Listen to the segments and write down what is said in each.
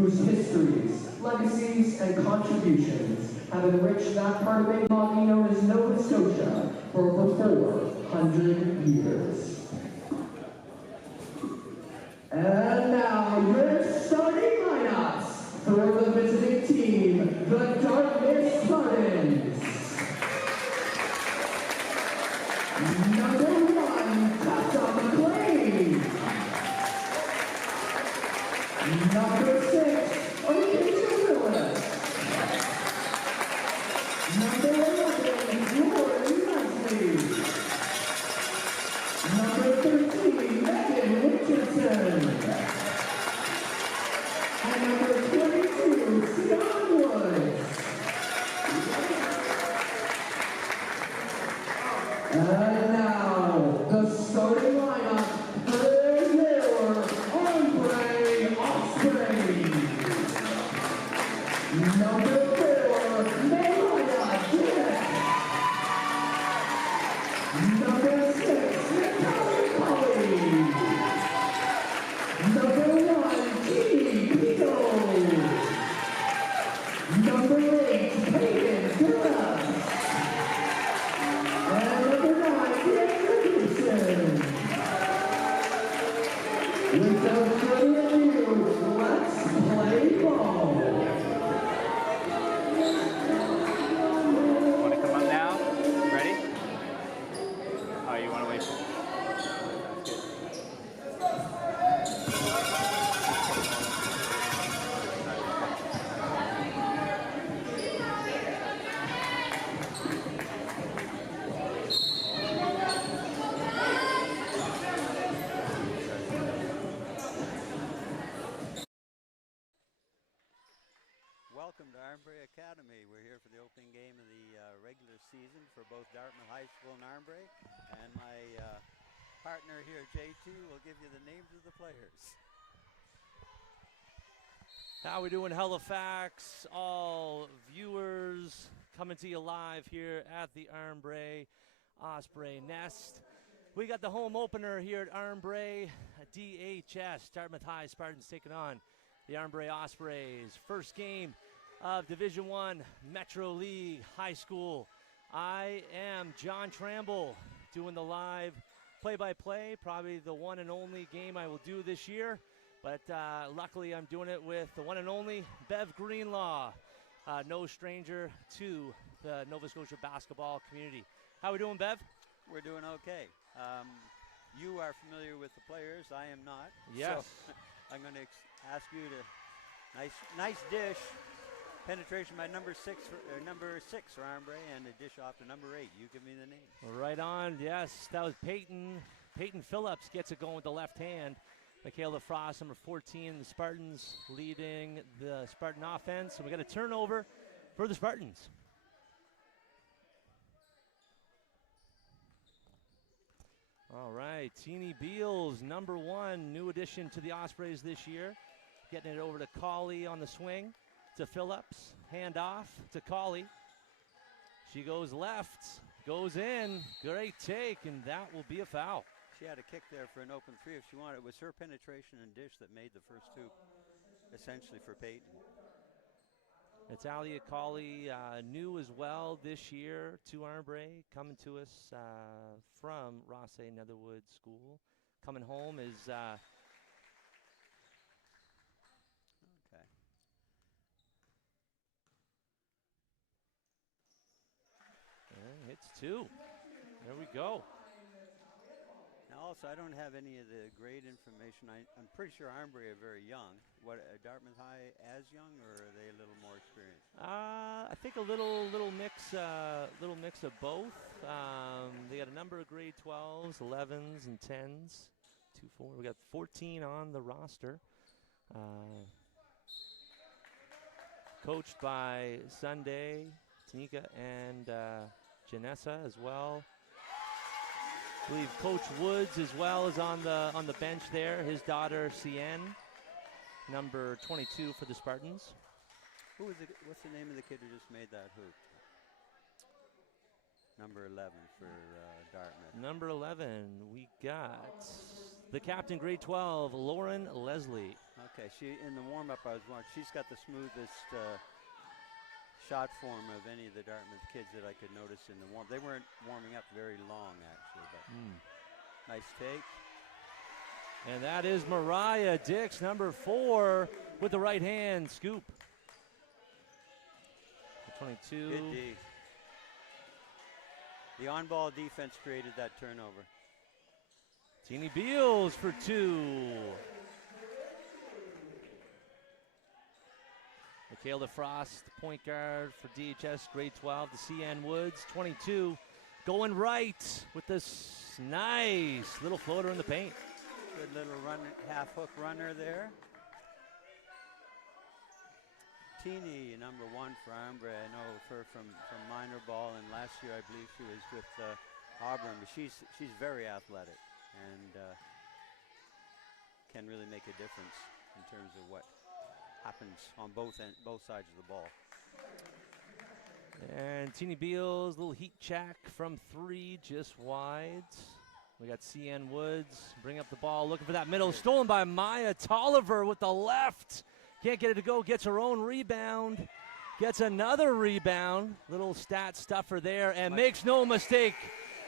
whose histories, legacies, and contributions have enriched that part of Maine hockey known as Nova Scotia for over 400 years. And now, your starting lineups for the visiting team, the Dartmouth Spartans. Number 1, Tessa McLean. Number 6, Olivia Willis. Number 11, Lauren Leslie. Number 13, Megan Richardson. And number 22, Scott Woods. And now, the starting lineup for your Armbrae Osprey. Number 4, Mariah Dick. Number 6, Natalie Colley. Number 1, Jeannie Pito. Number 8, Peyton Phillips. And number 9, Dan Richardson. Without further ado, let's play ball. Want to come up now? Ready? Oh, you want to wait? Welcome to Armbrae Academy. We're here for the opening game of the regular season for both Dartmouth High School and Armbrae. And my partner here, JT, will give you the names of the players. How we doing, Halifax? All viewers coming to you live here at the Armbrae Osprey Nest. We got the home opener here at Armbrae DHS. Dartmouth High Spartans taking on the Armbrae Ospreys. First game of Division I Metro League High School. I am John Tramble doing the live play-by-play, probably the one and only game I will do this year, but luckily I'm doing it with the one and only Bev Greenlaw, no stranger to the Nova Scotia basketball community. How we doing, Bev? We're doing okay. You are familiar with the players. I am not. Yes. So I'm going to ask you to, nice dish. Penetration by number 6 for Armbrae, and a dish off to number 8. You give me the name. Right on, yes. That was Peyton. Peyton Phillips gets it going with the left hand. Michaela Frost, number 14. The Spartans leading the Spartan offense. And we got a turnover for the Spartans. All right, Teeny Beals, number 1, new addition to the Ospreys this year. Getting it over to Colley on the swing. To Phillips, hand off to Colley. She goes left, goes in, great take, and that will be a foul. She had a kick there for an open 3 if she wanted. It was her penetration and dish that made the first 2, essentially, for Peyton. Natalia Colley, new as well this year to Armbrae, coming to us from Rossay Netherwood School. Coming home is hits 2. There we go. Now, also, I don't have any of the grade information. I'm pretty sure Armbrae are very young. What, Dartmouth High as young, or are they a little more experienced? I think a little mix of both. They got a number of grade 12s, 11s, and 10s. 2-4. We got 14 on the roster. Coached by Sunday, Tanika, and Janessa as well. I believe Coach Woods as well is on the bench there. His daughter Cian, number 22 for the Spartans. What's the name of the kid who just made that hoop? Number 11 for Dartmouth. Number 11, we got the captain, grade 12, Lauren Leslie. Okay, in the warm-up I was watching, she's got the smoothest shot form of any of the Dartmouth kids that I could notice in the warm. They weren't warming up very long, actually, but nice take. And that is Mariah Dix, number 4, with the right hand scoop. 22. Good D. The on-ball defense created that turnover. Teeny Beals for 2. Michaela Frost, point guard for DHS, grade 12. The CN Woods, 22. Going right with this nice little floater in the paint. Good little run, half hook runner there. Teeny, number 1 for Armbrae. I know her from minor ball, and last year I believe she was with Auburn. But she's very athletic and can really make a difference in terms of what happens on both sides of the ball. And Teeny Beals, little heat check from 3, just wide. We got CN Woods, bring up the ball, looking for that middle. Stolen by Maya Tolliver with the left. Can't get it to go, gets her own rebound. Gets another rebound. Little stat stuffer there, and makes no mistake.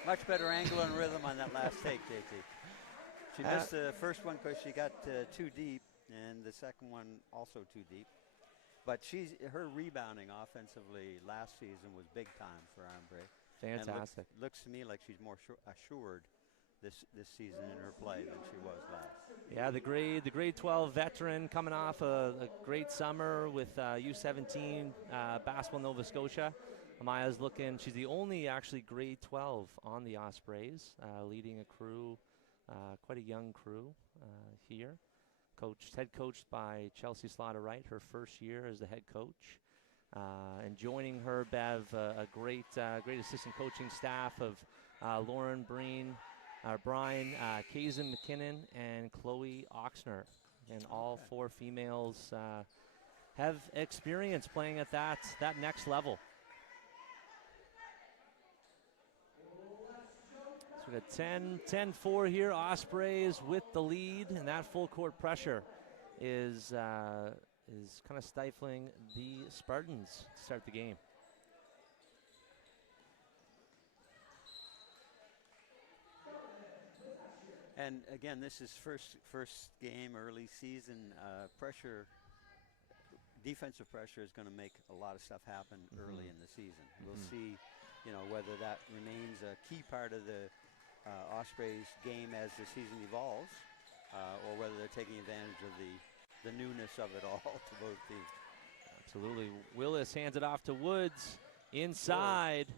Much better angle and rhythm on that last take, JT. She missed the first one because she got too deep, and the second one also too deep. But her rebounding offensively last season was big time for Armbrae. Fantastic. And looks to me like she's more assured this season in her play than she was last. Yeah, the grade 12 veteran coming off a great summer with U17 basketball Nova Scotia. Amaya's she's the only actually grade 12 on the Ospreys, leading a crew, quite a young crew here. Head coached by Chelsea Slaughter-Wright, her first year as the head coach. And joining her, Bev, a great assistant coaching staff of Lauren Brian, Kazan McKinnon, and Chloe Oxner. And all 4 females have experience playing at that next level. So we got 10-4 here. Ospreys with the lead, and that full court pressure is kind of stifling the Spartans to start the game. And again, this is first game, early season. Defensive pressure is going to make a lot of stuff happen early in the season. We'll see, whether that remains a key part of the Ospreys game as the season evolves, or whether they're taking advantage of the newness of it all to both teams. Absolutely. Willis hands it off to Woods inside.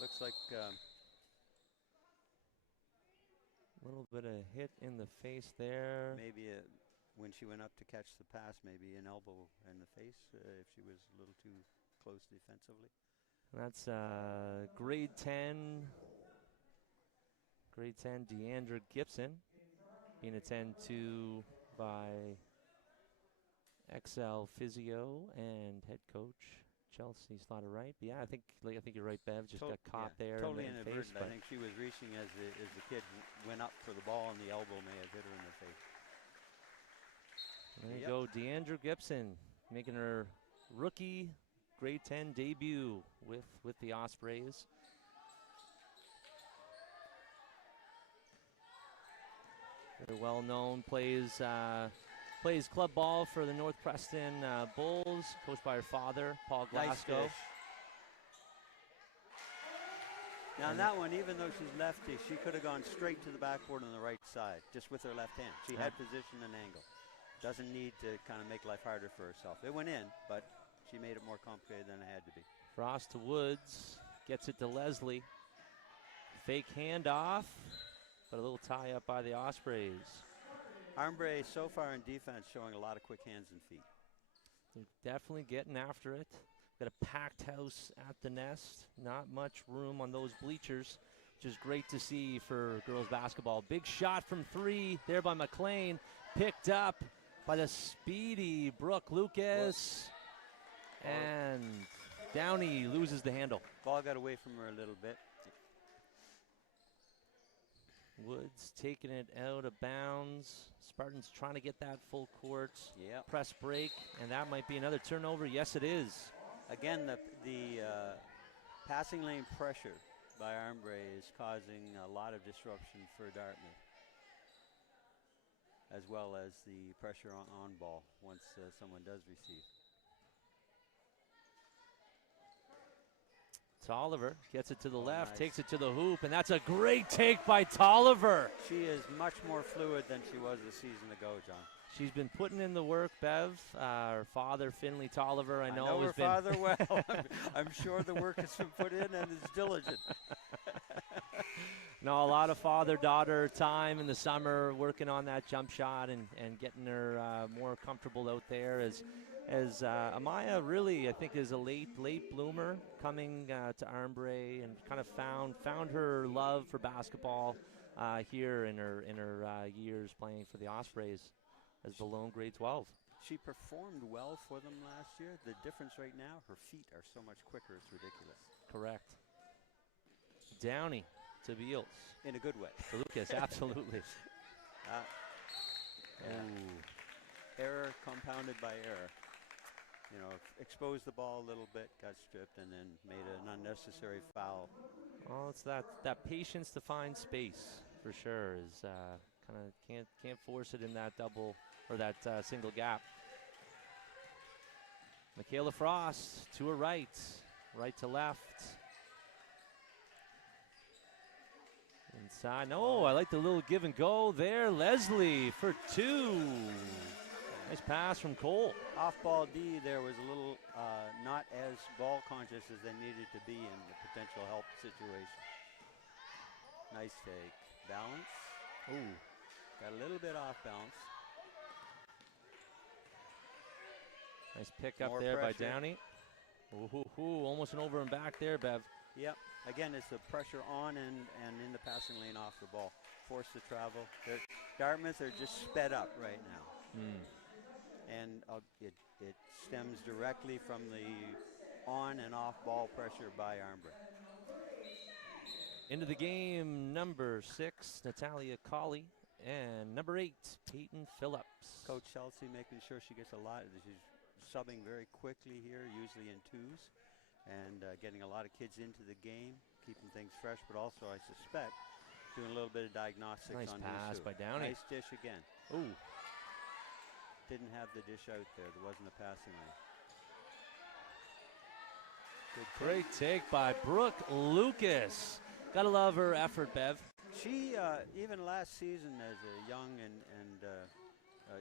Looks like a little bit of hit in the face there. Maybe when she went up to catch the pass, maybe an elbow in the face if she was a little too close defensively. That's grade 10 Deandra Gibson being attended to by XL Physio and head coach Chelsea Slaughter-Wright. Yeah, I think you're right, Bev. Just got caught there. Totally in the inadvertent. face, I think she was reaching as the kid went up for the ball, and the elbow may have hit her in the face. There you go, Deandra Gibson making her rookie grade 10 debut with the Ospreys. Very well known, plays club ball for the North Preston Bulls, coached by her father, Paul Glasgow. Nice dish. Now on that one, even though she's lefty, she could have gone straight to the backboard on the right side, just with her left hand. She had position and angle. Doesn't need to kind of make life harder for herself. It went in, but she made it more complicated than it had to be. Frost to Woods, gets it to Leslie. Fake handoff, but a little tie up by the Ospreys. Armbrae so far in defense showing a lot of quick hands and feet. They're definitely getting after it. Got a packed house at the Nest. Not much room on those bleachers, which is great to see for girls basketball. Big shot from 3 there by McLean. Picked up by the speedy Brooke Lucas. And Downey loses the handle. Ball got away from her a little bit. Woods taking it out of bounds. Spartans trying to get that full court press break, and that might be another turnover. Yes, it is. Again, the passing lane pressure by Armbrae is causing a lot of disruption for Dartmouth, as well as the pressure on ball once someone does receive. Tolliver gets it to the left, nice. takes it to the hoop, and that's a great take by Tolliver. She is much more fluid than she was a season ago, John. She's been putting in the work, Bev. Her father, Finley Tolliver, I know her has been father well. I'm sure the work has been put in and is diligent. No, a lot of father-daughter time in the summer working on that jump shot and getting her more comfortable out there. As Amaya really, I think, is a late bloomer coming to Armbrae and kind of found her love for basketball here in her years playing for the Ospreys as the lone grade 12. She performed well for them last year. The difference right now, her feet are so much quicker, it's ridiculous. Correct. Downey to Beals. In a good way. To Lucas, absolutely. Error compounded by error. You know, exposed the ball a little bit, got stripped, and then made an unnecessary foul. Well, it's that patience to find space for sure. Is kind of can't force it in that double or that single gap. Michaela Frost to her right to left. Inside. No, I like the little give and go there. Leslie for two. Nice pass from Cole. Off-ball D there was a little not as ball conscious as they needed to be in the potential help situation. Nice take. Balance. Ooh, got a little bit off balance. Nice pick up More there pressure. by Downey. Ooh, almost an over and back there, Bev. Yep. Again, it's the pressure on and in the passing lane off the ball. Forced to travel. Dartmouth are just sped up right now. And it stems directly from the on and off ball pressure by Armbrae. Into the game, number 6, Natalia Colley, and number 8, Peyton Phillips. Coach Chelsea making sure she gets a lot. She's subbing very quickly here, usually in twos, and getting a lot of kids into the game, keeping things fresh, but also, I suspect, doing a little bit of diagnostics nice on pass Husu. by Downey. Nice dish again. Ooh. Didn't have the dish out there. There wasn't a passing lane. Good Great take by Brooke Lucas. Gotta love her effort, Bev. She, even last season as a young and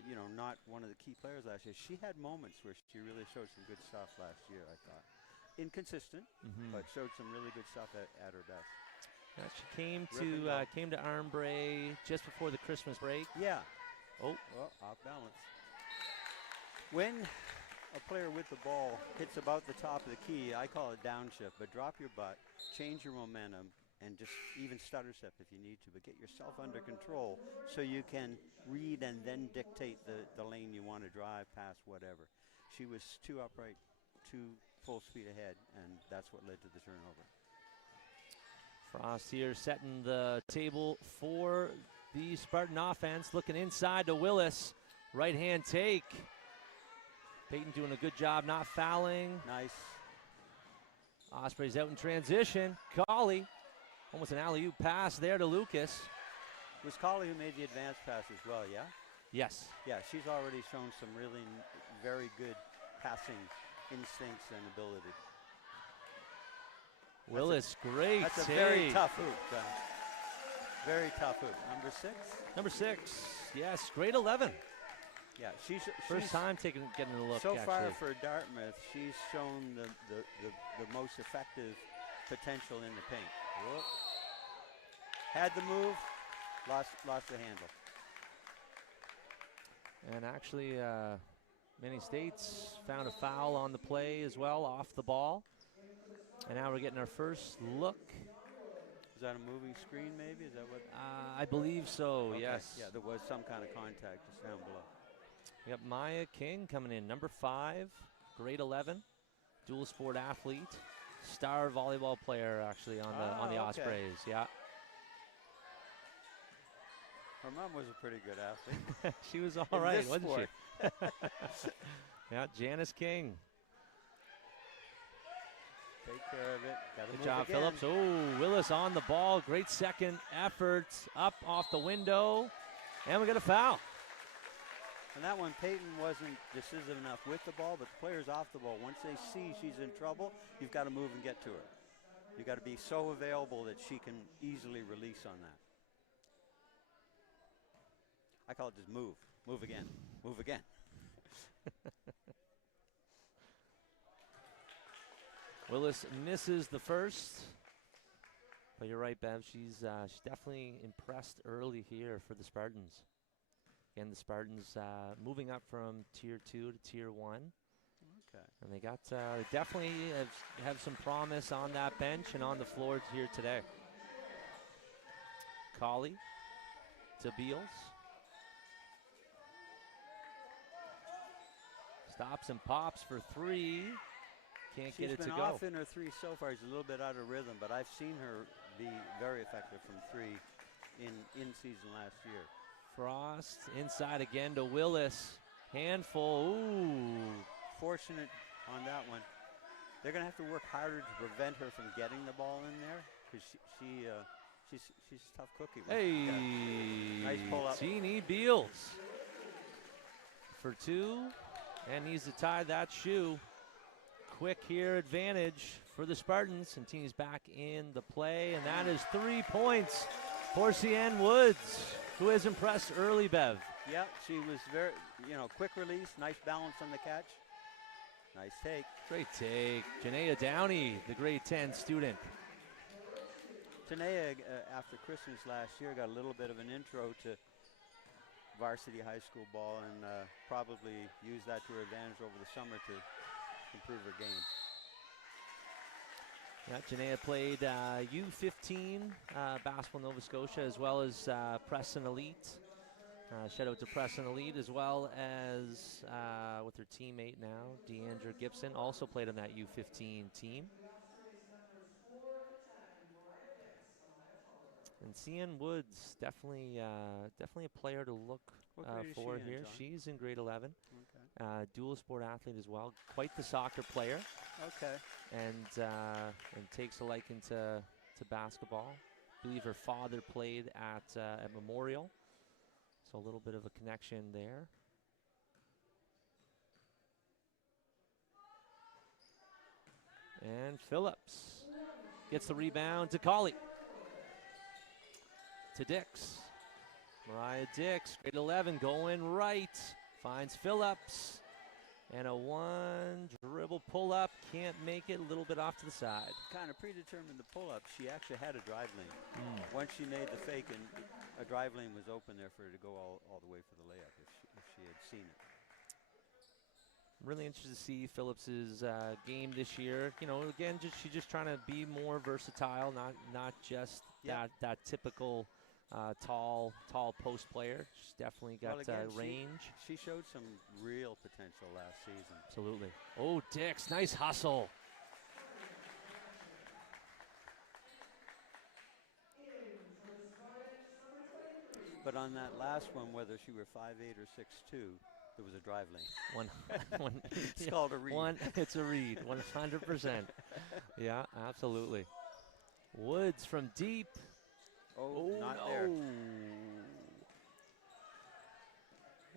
you know, not one of the key players last year, she had moments where she really showed some good stuff last year, I thought. Inconsistent, but showed some really good stuff at her best. She came to Armbrae just before the Christmas break. Yeah. Oh. Well, off balance. When a player with the ball hits about the top of the key, I call it downshift, but drop your butt, change your momentum, and just even stutter step if you need to, but get yourself under control so you can read and then dictate the lane you want to drive past whatever. She was too upright, too full speed ahead, and that's what led to the turnover. Frost here setting the table for the Spartan offense, looking inside to Willis. Right-hand take. Peyton doing a good job not fouling. Nice. Osprey's out in transition. Colley, almost an alley-oop pass there to Lucas. It was Colley who made the advance pass as well, yeah? Yes. Yeah, she's already shown some really very good passing instincts and ability. Willis, great That's a take. very tough hoop, John. Very tough hoop. Number 6? Number 6, yes, grade 11. Yeah, she's First time getting a look, so far actually. for Dartmouth, she's shown the most effective potential in the paint. Whoop. Had the move, lost the handle. And actually, Many States found a foul on the play as well, off the ball. And now we're getting our first look. Is that a moving screen maybe? Is that what? I believe so, Okay. yes. Yeah, there was some kind of contact just down below. We got Maya King coming in, number 5, grade 11, dual sport athlete, star volleyball player actually on the okay. Ospreys, yeah. Her mom was a pretty good athlete. She was all In right, this wasn't sport. she? Yeah, Janice King. Take care of it. Gotta Good move job, again. Phillips. Oh, Willis on the ball. Great second effort. Up off the window. And we got a foul. And that one, Peyton wasn't decisive enough with the ball, but the players off the ball, once they see she's in trouble, you've got to move and get to her. You've got to be so available that she can easily release on that. I call it just move. Move again. Move again. Willis misses the first. But you're right, Bev. She's definitely impressed early here for the Spartans. Again, the Spartans moving up from Tier 2 to Tier 1. Okay. And they got they definitely have some promise on that bench and on the floor here today. Colley to Beals. Stops and pops for three. Can't get it to go. She's been off in her three so far. She's a little bit out of rhythm, but I've seen her be very effective from three in season last year. Frost inside again to Willis. Handful. Ooh. Fortunate on that one. They're going to have to work harder to prevent her from getting the ball in there because she's a tough cookie. Hey, nice pull up. Jeannie Beals for two and needs to tie that shoe. Quick here advantage for the Spartans, and team's back in the play, and that is 3 points for Sienna Woods, who has impressed early, Bev. Yeah, she was very, quick release, nice balance on the catch. Nice take. Great take. Janaea Downey, the grade 10 student. Janaea, after Christmas last year, got a little bit of an intro to varsity high school ball and probably used that to her advantage over the summer to improve her game. Yeah, Janaea played U15 basketball Nova Scotia as well as Preston Elite. Shout out to Preston Elite as well as with her teammate now, Deandra Gibson, also played on that U15 team. And Sienna Woods, definitely a player to look for here. She's in grade 11. Okay. Dual sport athlete as well. Quite the soccer player. Okay. And takes a liking to basketball. I believe her father played at Memorial. So a little bit of a connection there. And Phillips gets the rebound to Colley. To Dix. Mariah Dix, grade 11, going right. Finds Phillips. And a one dribble pull up. Can't make it, a little bit off to the side. Kind of predetermined the pull up. She actually had a drive lane. Once she made the fake, and a drive lane was open there for her to go all the way for the layup if she had seen it. I'm really interested to see Phillips's game this year. Again, she's just trying to be more versatile, not just that typical tall post player. She's definitely got range. She showed some real potential last season. Absolutely. Oh, Dix, nice hustle. But on that last one, whether she were 5'8" or 6'2", there was a drive lane. It's called a read. It's a read, 100%. Yeah, absolutely. Woods from deep. Oh, not there.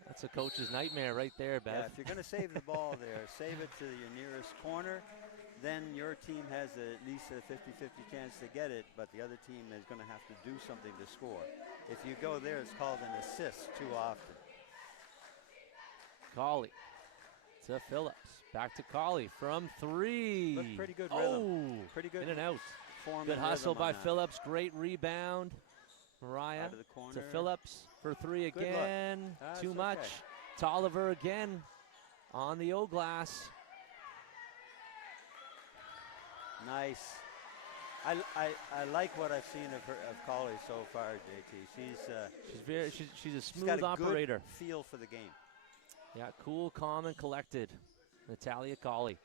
That's a coach's nightmare right there, Bev. Yeah, if you're going to save the ball there, save it to your nearest corner. Then your team has at least a 50-50 chance to get it, but the other team is going to have to do something to score. If you go there, it's called an assist too often. Colley to Phillips. Back to Colley from three. Looked pretty good rhythm. Pretty good. In and out. Form good and hustle by that. Phillips. Great rebound. Mariah out of the corner. To Phillips for three again. Too much. Okay. Tolliver again on the O-glass. Nice. I like what I've seen of Colley so far, JT. She's a smooth got a operator. Good feel for the game. Yeah, cool, calm, and collected. Natalia Colley.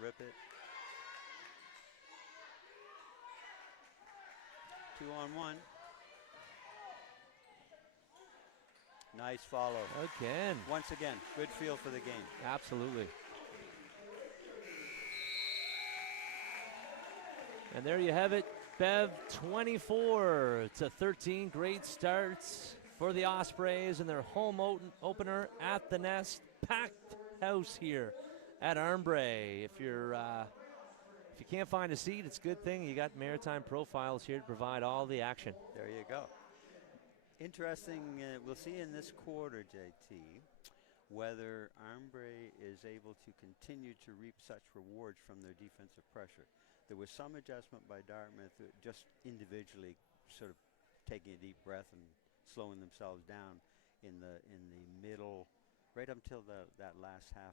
Rip it. 2-on-1. Nice follow. Again. Once again, good feel for the game. Absolutely. And there you have it, Bev, 24-13. Great starts for the Ospreys in their home opener at the Nest. Packed house here at Armbrae. If you can't find a seat, it's a good thing. You got Maritime Profiles here to provide all the action. There you go. Interesting, we'll see in this quarter, JT, whether Armbrae is able to continue to reap such rewards from their defensive pressure. There was some adjustment by Dartmouth, just individually sort of taking a deep breath and slowing themselves down in the middle, right up until that last half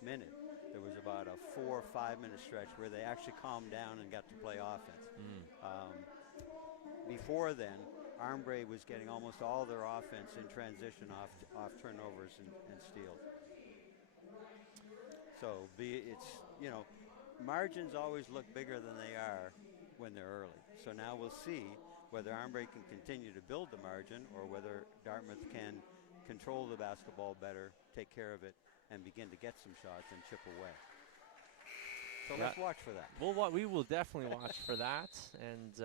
minute. There was about a 4 or 5 minute stretch where they actually calmed down and got to play offense. Before then, Armbrae was getting almost all their offense in transition off turnovers and steals. So margins always look bigger than they are when they're early. So now we'll see whether Armbrae can continue to build the margin or whether Dartmouth can control the basketball better, take care of it, and begin to get some shots and chip away. So let's watch for that. We will definitely watch for that, and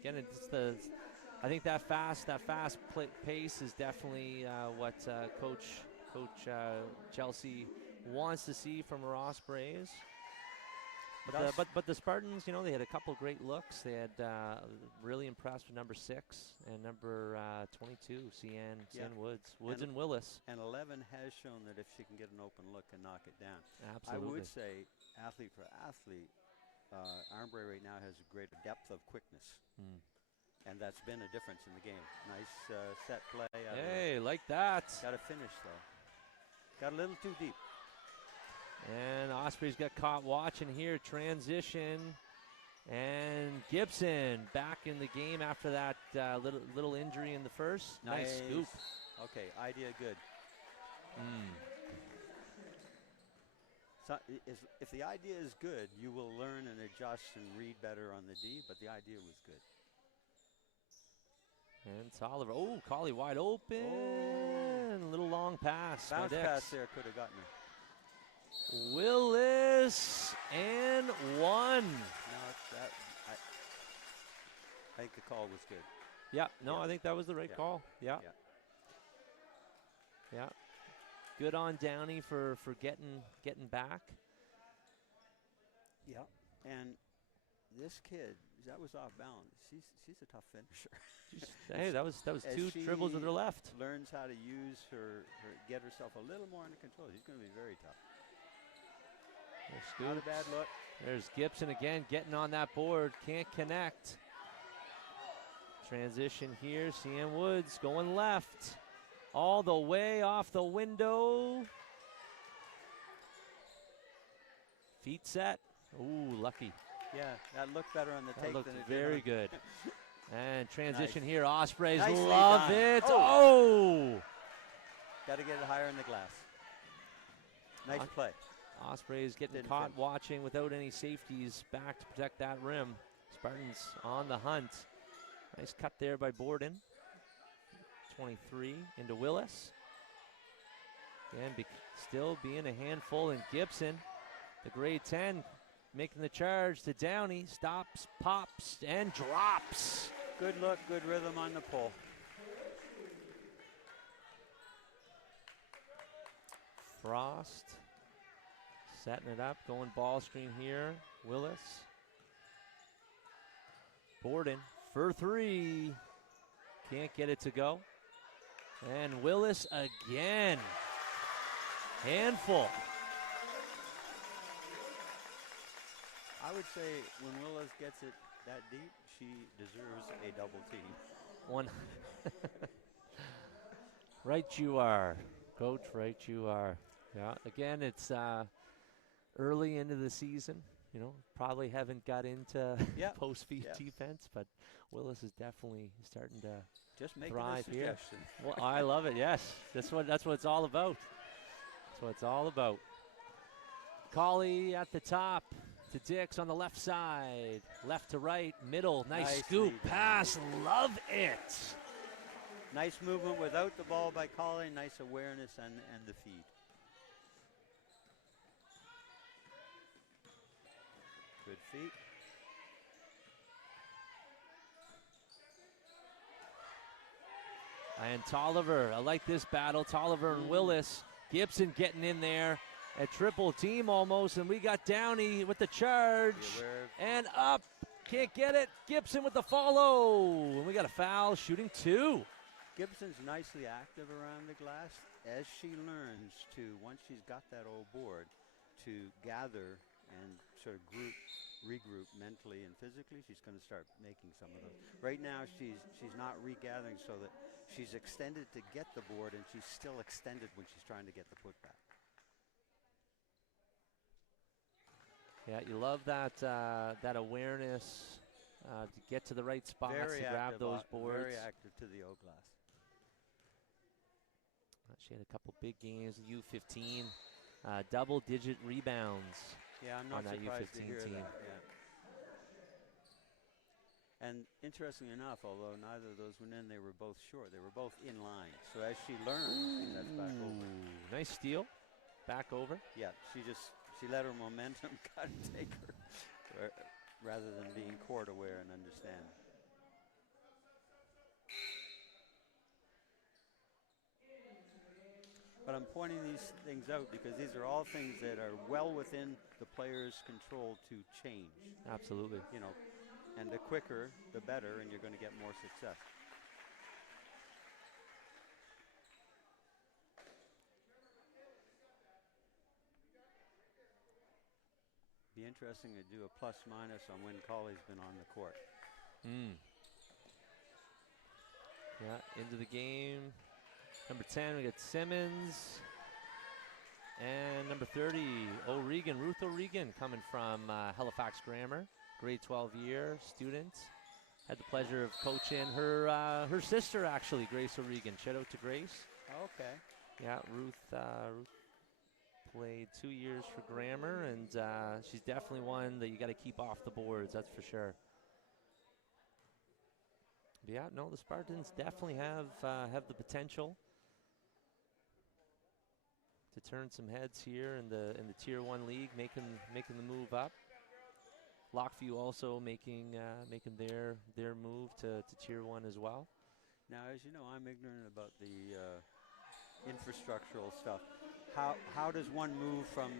again, I think that fast pace is definitely what Coach Chelsea wants to see from her Ospreys. But the Spartans, they had a couple great looks. They had really impressed with number 6 and number 22, Cian Woods and Willis. And 11 has shown that if she can get an open look and knock it down. Absolutely. I would say, athlete for athlete, Armbrae right now has a greater depth of quickness. And that's been a difference in the game. Nice set play. Hey, like that. Got to finish, though. Got a little too deep. And Ospreys got caught watching here. Transition. And Gibson back in the game after that little injury in the first. Nice scoop. Okay, idea good. So if the idea is good, you will learn and adjust and read better on the D, but the idea was good. And Tolliver. Oh, Collie wide open. A little long pass. Bounce pass there could have gotten her. Willis and 1. No, I think the call was good. Yeah, no, I think that was the right call. Yeah. Good on Downey for getting back. Yeah, and this kid, that was off balance. She's a tough finisher. Hey, that was 2 dribbles with her left. Learns how to use get herself a little more under control. She's going to be very tough. Not a bad look. There's Gibson again getting on that board. Can't connect. Transition here. Cian Woods going left. All the way off the window. Feet set. Ooh, lucky. Yeah, that looked better on the take looked than it very did. good. And transition here. Ospreys Nicely love done. it. Oh! Got to get it higher in the glass. Nice play. Ospreys getting caught watching without any safeties back to protect that rim. Spartans on the hunt. Nice cut there by Borden. 23 into Willis. Again, still being a handful. And Gibson, the grade 10, making the charge to Downey. Stops, pops, and drops. Good look, good rhythm on the pull. Frost setting it up, going ball screen here. Willis. Borden for 3. Can't get it to go. And Willis again. Handful. I would say when Willis gets it that deep, she deserves a double team. One. Right you are, Coach, right you are. Yeah, again, it's early into the season. Probably haven't got into post-feed defense, but Willis is definitely starting to just make thrive a here. suggestion. Well, I love it. Yes, that's what it's all about. That's what it's all about. Collie at the top, to Dix on the left side. Left to right, middle. Nice Nicely scoop done. pass. Love it. Nice movement without the ball by Collie. Nice awareness and the feed. Good feet. And Tolliver, I like this battle. Tolliver and Willis. Gibson getting in there. A triple team almost, and we got Downey with the charge. And up. Can't get it. Gibson with the follow. And we got a foul, shooting 2. Gibson's nicely active around the glass as she learns to, once she's got that old board, to gather and sort of regroup mentally and physically. She's going to start making some of those. Right now, she's not regathering, so that she's extended to get the board, and she's still extended when she's trying to get the putback. Yeah, you love that that awareness to get to the right spots to grab those boards. Very active to the O glass. She had a couple big games, U15, double-digit rebounds. Yeah, I'm not on that surprised U15 to hear team. that. Yeah. And interestingly enough, although neither of those went in, they were both short. They were both in line. So as she learned, that's back over. Nice steal, back over. Yeah, she let her momentum kind of take her, rather than being court aware and understand. But I'm pointing these things out because these are all things that are well within the player's control to change. Absolutely. You know, and the quicker, the better, and you're going to get more success. Be interesting to do a plus minus on when Colley's been on the court. Yeah, into the game. Number 10, we got Simmons. And number 30, O'Regan, Ruth O'Regan, coming from Halifax Grammar, grade 12 year student. Had the pleasure of coaching her sister, actually, Grace O'Regan. Shout out to Grace. Okay. Yeah, Ruth played 2 years for Grammar, and she's definitely one that you got to keep off the boards, that's for sure. But yeah, no, the Spartans definitely have the potential to turn some heads here in the Tier 1 league, making the move up. Lockview also making their move to Tier 1 as well. Now, as you know, I'm ignorant about the infrastructural stuff. How does one move from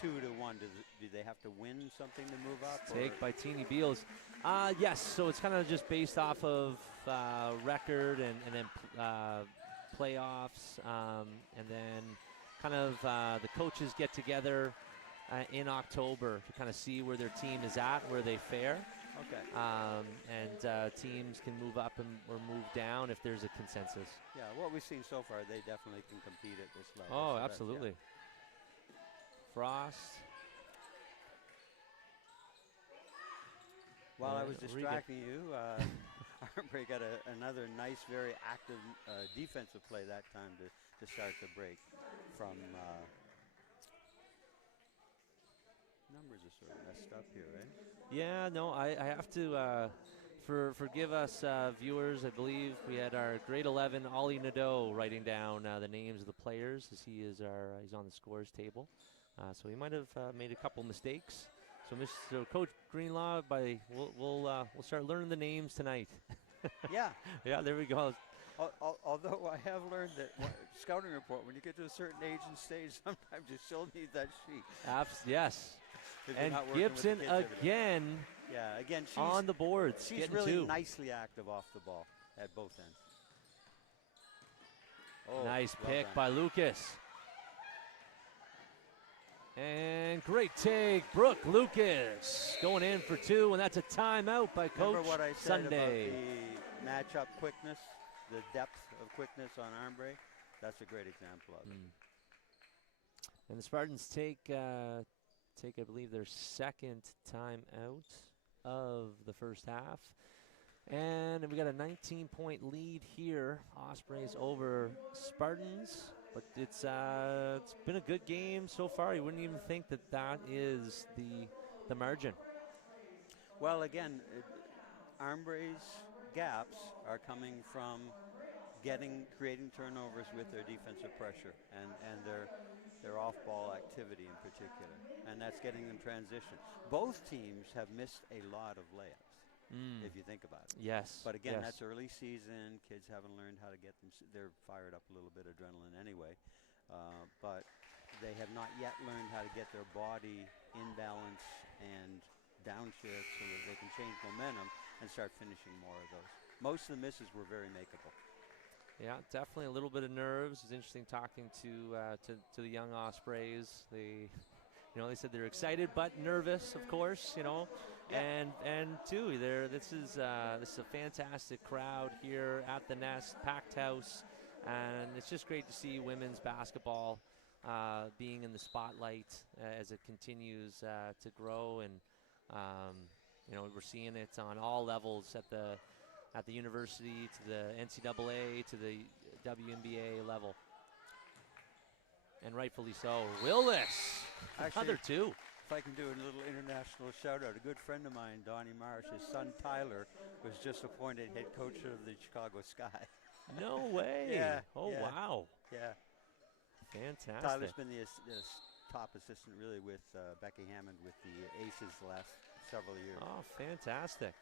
2 to 1? Do they have to win something to move up? Take by Teeny Beals. Yes, so it's kind of just based off of record and then playoffs, and then kind of the coaches get together in October to kind of see where their team is at, where they fare. Okay. And teams can move up or move down if there's a consensus. Yeah, what we've seen so far, they definitely can compete at this level. Oh, so absolutely. Frost. While I was distracting you, Armbrae got another nice, very active defensive play that time to start the break from numbers are sort of messed up here, right? Yeah, no, I have to forgive us viewers. I believe we had our grade 11 Ollie Nadeau writing down the names of the players as he's on the scores table. So he might have made a couple mistakes. So Coach Greenlaw, we'll start learning the names tonight. Yeah. Yeah, there we go. Although I have learned that scouting report, when you get to a certain age and stage, sometimes you still need that sheet. Yes. And not working with the Gibson kids again. Yeah, again, she's on the boards. She's really nicely active off the ball at both ends. Oh, nice well pick done. by Lucas. And great take, Brooke Lucas going in for 2, and that's a timeout by Coach Remember what I said Sunday. about the matchup quickness, the depth of quickness on Armbrae? That's a great example of it. And the Spartans take, I believe, their second timeout of the first half. And we got a 19-point lead here. Ospreys over Spartans. But it's been a good game so far. You wouldn't even think that is the the margin? Well, again, Armbrae's gaps are coming from creating turnovers with their defensive pressure and their off-ball activity in particular, and that's getting them transition. Both teams have missed a lot of layups, if you think about it. Yes. But again, yes. that's early season. Kids haven't learned how to get them. They're fired up a little bit, adrenaline anyway, but they have not yet learned how to get their body in balance and downshift so that they can change momentum and start finishing more of those. Most of the misses were very makeable. Yeah, definitely a little bit of nerves. It's interesting talking to the young Ospreys. They said they're excited but nervous, of course. Yeah. And too, this is a fantastic crowd here at the Nest, packed house, and it's just great to see women's basketball being in the spotlight as it continues to grow, and we're seeing it on all levels at the university, to the NCAA, to the WNBA level. And rightfully so. Willis, another two. If I can do a little international shout out, a good friend of mine, Donnie Marsh, his son Tyler was just appointed head coach of the Chicago Sky. No way. Yeah. Oh, yeah. wow. Yeah. Fantastic. Tyler's been the top assistant really with Becky Hammond with the Aces the last several years. Oh, fantastic.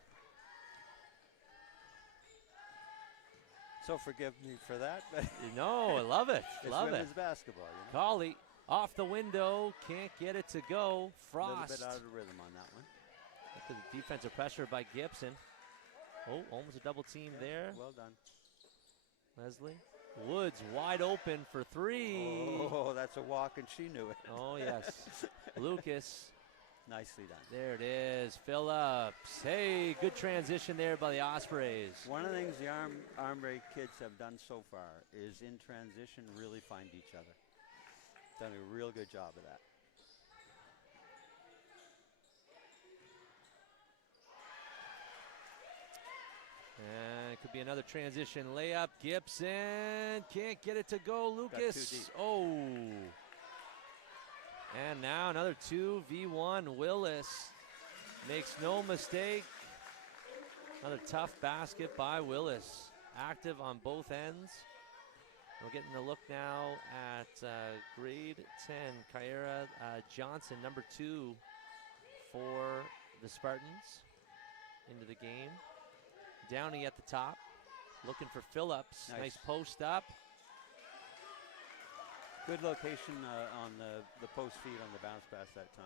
So forgive me for that. No, I love it. It's love women's it. basketball. Colley off the window, can't get it to go. Frost. A little bit out of the rhythm on that one. Look at the defensive pressure by Gibson. Oh, almost a double team there. Well done. Leslie. Woods wide open for three. Oh, that's a walk, and she knew it. Oh, yes. Lucas. Nicely done. There it is. Phillips. Hey, good transition there by the Ospreys. One of the things the Armbrae kids have done so far is in transition really find each other. Done a real good job of that. And it could be another transition layup. Gibson can't get it to go. Lucas. Oh. And now another 2v1. Willis makes no mistake. Another tough basket by Willis. Active on both ends. We're getting a look now at grade 10, Kyra Johnson, number 2 for the Spartans into the game. Downey at the top, looking for Phillips. Nice post up. Good location on the post feed on the bounce pass that time.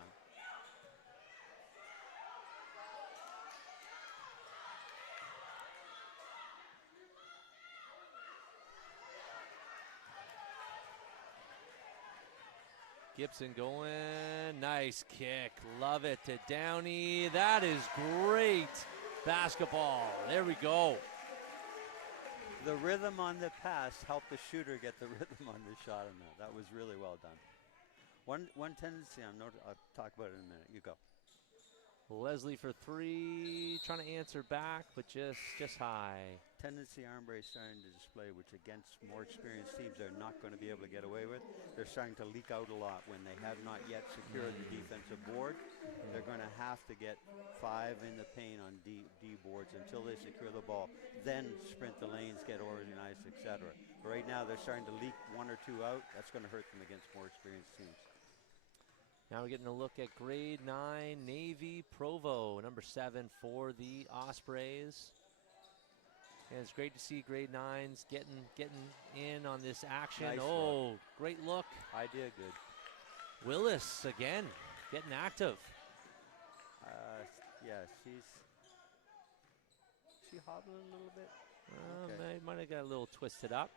Gibson going, nice kick, love it to Downey. That is great basketball. There we go. The rhythm on the pass helped the shooter get the rhythm on the shot on that. That was really well done. One tendency I'll talk about it in a minute. You go. Leslie for 3, trying to answer back, but just high. Tendency Armbrae is starting to display, which against more experienced teams they're not going to be able to get away with. They're starting to leak out a lot when they have not yet secured the defensive board. They're going to have to get 5 in the paint on D boards until they secure the ball. Then sprint the lanes, get organized, etc. Right now they're starting to leak 1 or 2 out. That's going to hurt them against more experienced teams. Now we're getting a look at grade 9 Navy Provo, number 7 for the Ospreys. And it's great to see grade 9s getting in on this action. Nice oh, look. Great look. Idea good. Willis again, getting active. Yeah, she hobbling a little bit. Might have got a little twisted up.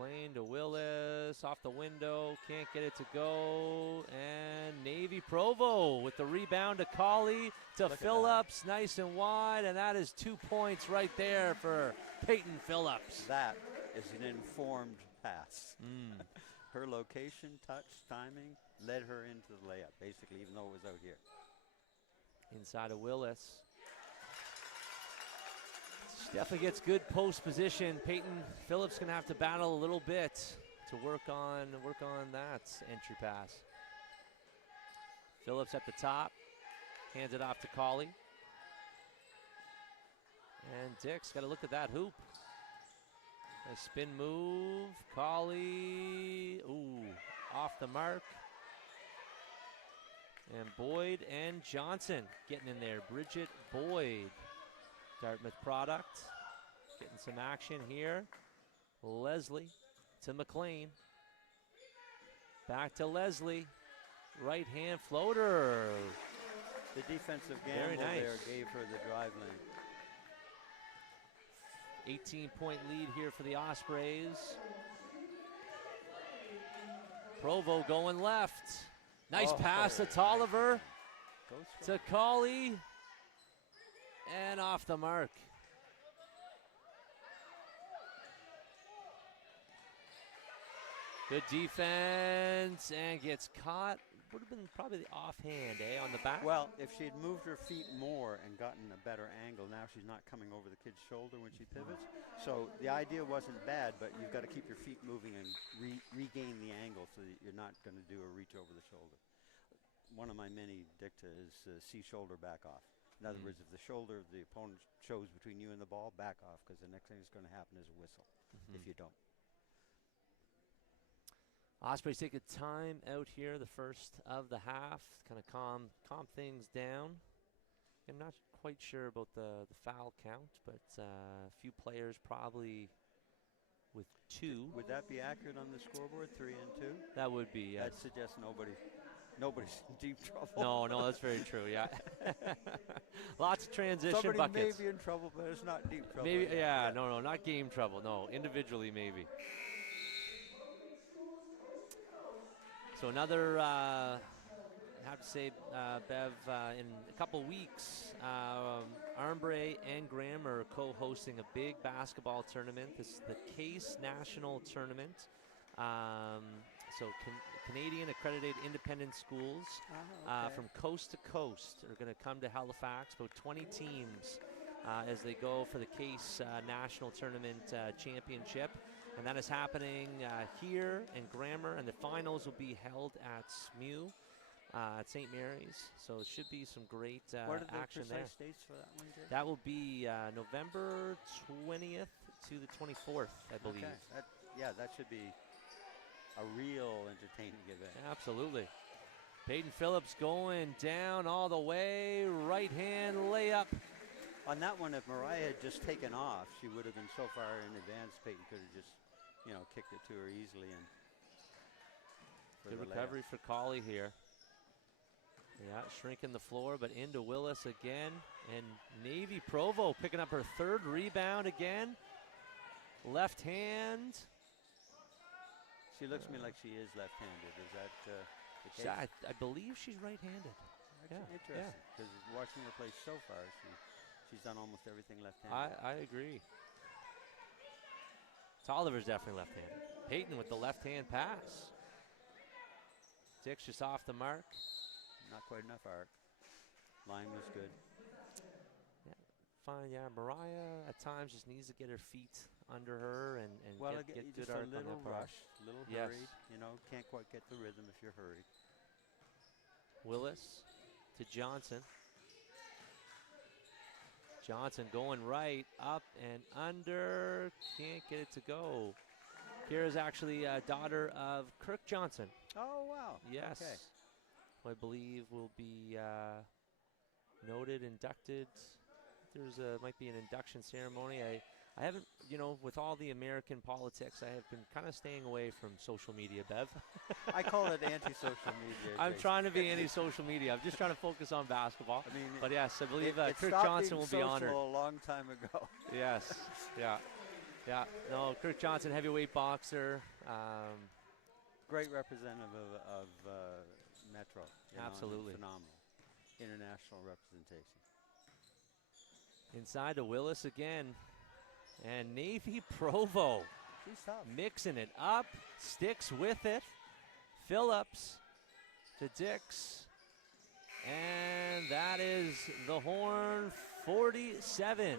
McLean to Willis, off the window, can't get it to go, and Navy Provo with the rebound to Colley, to Phillips, nice and wide, and that is 2 points right there for Peyton Phillips. That is an informed pass. Her location, touch, timing, led her into the layup, basically, even though it was out here. Inside of Willis. Definitely gets good post position. Peyton Phillips gonna have to battle a little bit to work on that entry pass. Phillips at the top. Hands it off to Colley. And Dix got to look at that hoop. A spin move. Colley. Ooh, off the mark. And Boyd and Johnson getting in there. Bridget Boyd, Dartmouth product. Getting some action here. Leslie to McLean. Back to Leslie. Right hand floater. The defensive gamble nice. there gave her the drive lane. 18-point lead here for the Ospreys. Provo going left. Nice pass to Tolliver. To Colley. And off the mark. Good defense and gets caught. Would have been probably the offhand, on the back? Well, if she had moved her feet more and gotten a better angle, now she's not coming over the kid's shoulder when she pivots. So the idea wasn't bad, but you've got to keep your feet moving and regain the angle so that you're not going to do a reach over the shoulder. One of my many dicta is see shoulder, back off. In other words, if the shoulder of the opponent shows between you and the ball, back off, because the next thing that's going to happen is a whistle if you don't. Ospreys take a time out here, the first of the half, kind of calm things down. I'm not quite sure about the foul count, but a few players probably with 2. Would that be accurate on the scoreboard, 3 and 2? That would be, yes. That suggests nobody's in deep trouble. No, that's very true, yeah. Lots of transition Somebody buckets. may be in trouble, but it's not deep trouble. Maybe, no, not game trouble. No, individually maybe. So another, I have to say, Bev, in a couple weeks, Armbrae and Graham are co-hosting a big basketball tournament. This is the Case National Tournament. So Canadian accredited independent schools from coast to coast are going to come to Halifax, about 20 teams as they go for the Case National Tournament Championship. And that is happening here in Grammar, and the finals will be held at SMU at St. Mary's. So it should be some great what are the action there. precise dates for that one, Jay? That will be November 20th to the 24th, I believe. Okay. That should be a real entertaining event. Absolutely. Peyton Phillips going down all the way. Right hand layup. On that one, if Mariah had just taken off, she would have been so far in advance, Peyton could have just, kicked it to her easily. And good recovery for Colley here. Yeah, shrinking the floor, but into Willis again. And Navy Provo picking up her 3rd rebound again. Left hand. She looks to me like she is left-handed. Is that the case? I believe she's right-handed. Interesting, because watching her play so far, she's done almost everything left-handed. I agree. Tolliver's definitely left-handed. Peyton with the left-hand pass. Dix just off the mark. Not quite enough arc. Line was good. Yeah, fine. Yeah, Mariah at times just needs to get her feet under her and get just good arc a little on that ball. rush, a little hurried. Can't quite get the rhythm if you're hurried. Willis to Johnson. Johnson going right, up and under. Can't get it to go. Kira's actually a daughter of Kirk Johnson. Oh, wow. Yes. Okay. Who I believe will be noted, inducted. Might be an induction ceremony. I haven't, with all the American politics, I have been kind of staying away from social media, Bev. I call it anti-social media. I'm trying to be anti-social media. I'm just trying to focus on basketball. I mean, but yes, I believe it Kirk stopped Johnson being will be honored. social a long time ago. Yes, yeah. No, Kirk Johnson, heavyweight boxer. Great representative of Metro. Absolutely. Phenomenal. International representation. Inside to Willis again. And Navy Provo She's tough. mixing it up, sticks with it. Phillips to Dix. And that is the horn, 47-25.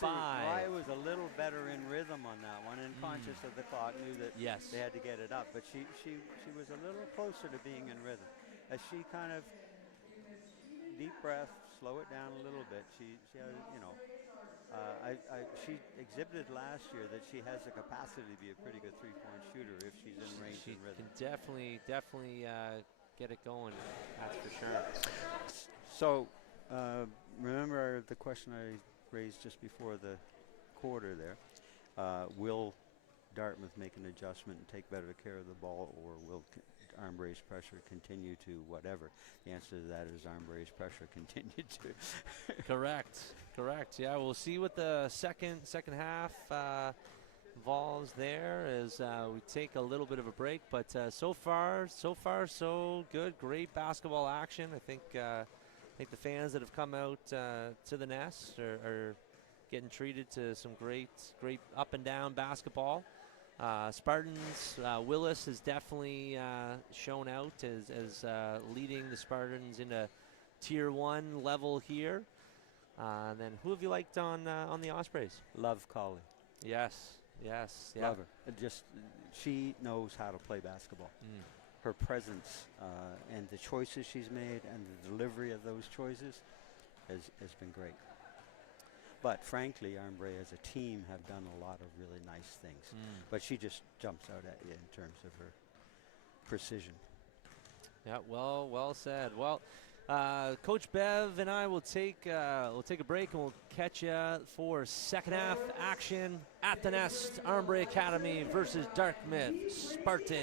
Mariah was a little better in rhythm on that one, and conscious of the clock, knew that Yes. they had to get it up. But she was a little closer to being in rhythm. As she kind of deep breath, slow it down a little bit. She has, you know, she exhibited last year that she has the capacity to be a pretty good three-point shooter if she's in range She and rhythm. can definitely get it going. That's for sure. So, remember the question I raised just before the quarter there. Will Dartmouth make an adjustment and take better care of the ball, or will Armbrae's pressure continue to whatever? The answer to that is Armbrae's pressure continued to. Correct. Yeah, we'll see what the second half involves there as we take a little bit of a break. But so far so good. Great basketball action. I think the fans that have come out to the Nest are getting treated to some great up and down basketball. Spartans, Willis has definitely shown out as leading the Spartans into Tier 1 level here. Then who have you liked on the Ospreys? Love Colley. Yes. Yeah. Love her. She knows how to play basketball. Her presence and the choices she's made and the delivery of those choices has been great. But frankly, Armbrae as a team have done a lot of really nice things. But she just jumps out at you in terms of her precision. Yeah, well said. Well, Coach Bev and I will take a break, and we'll catch you for second half action at the Nest. Armbrae Academy versus Dartmouth Spartans.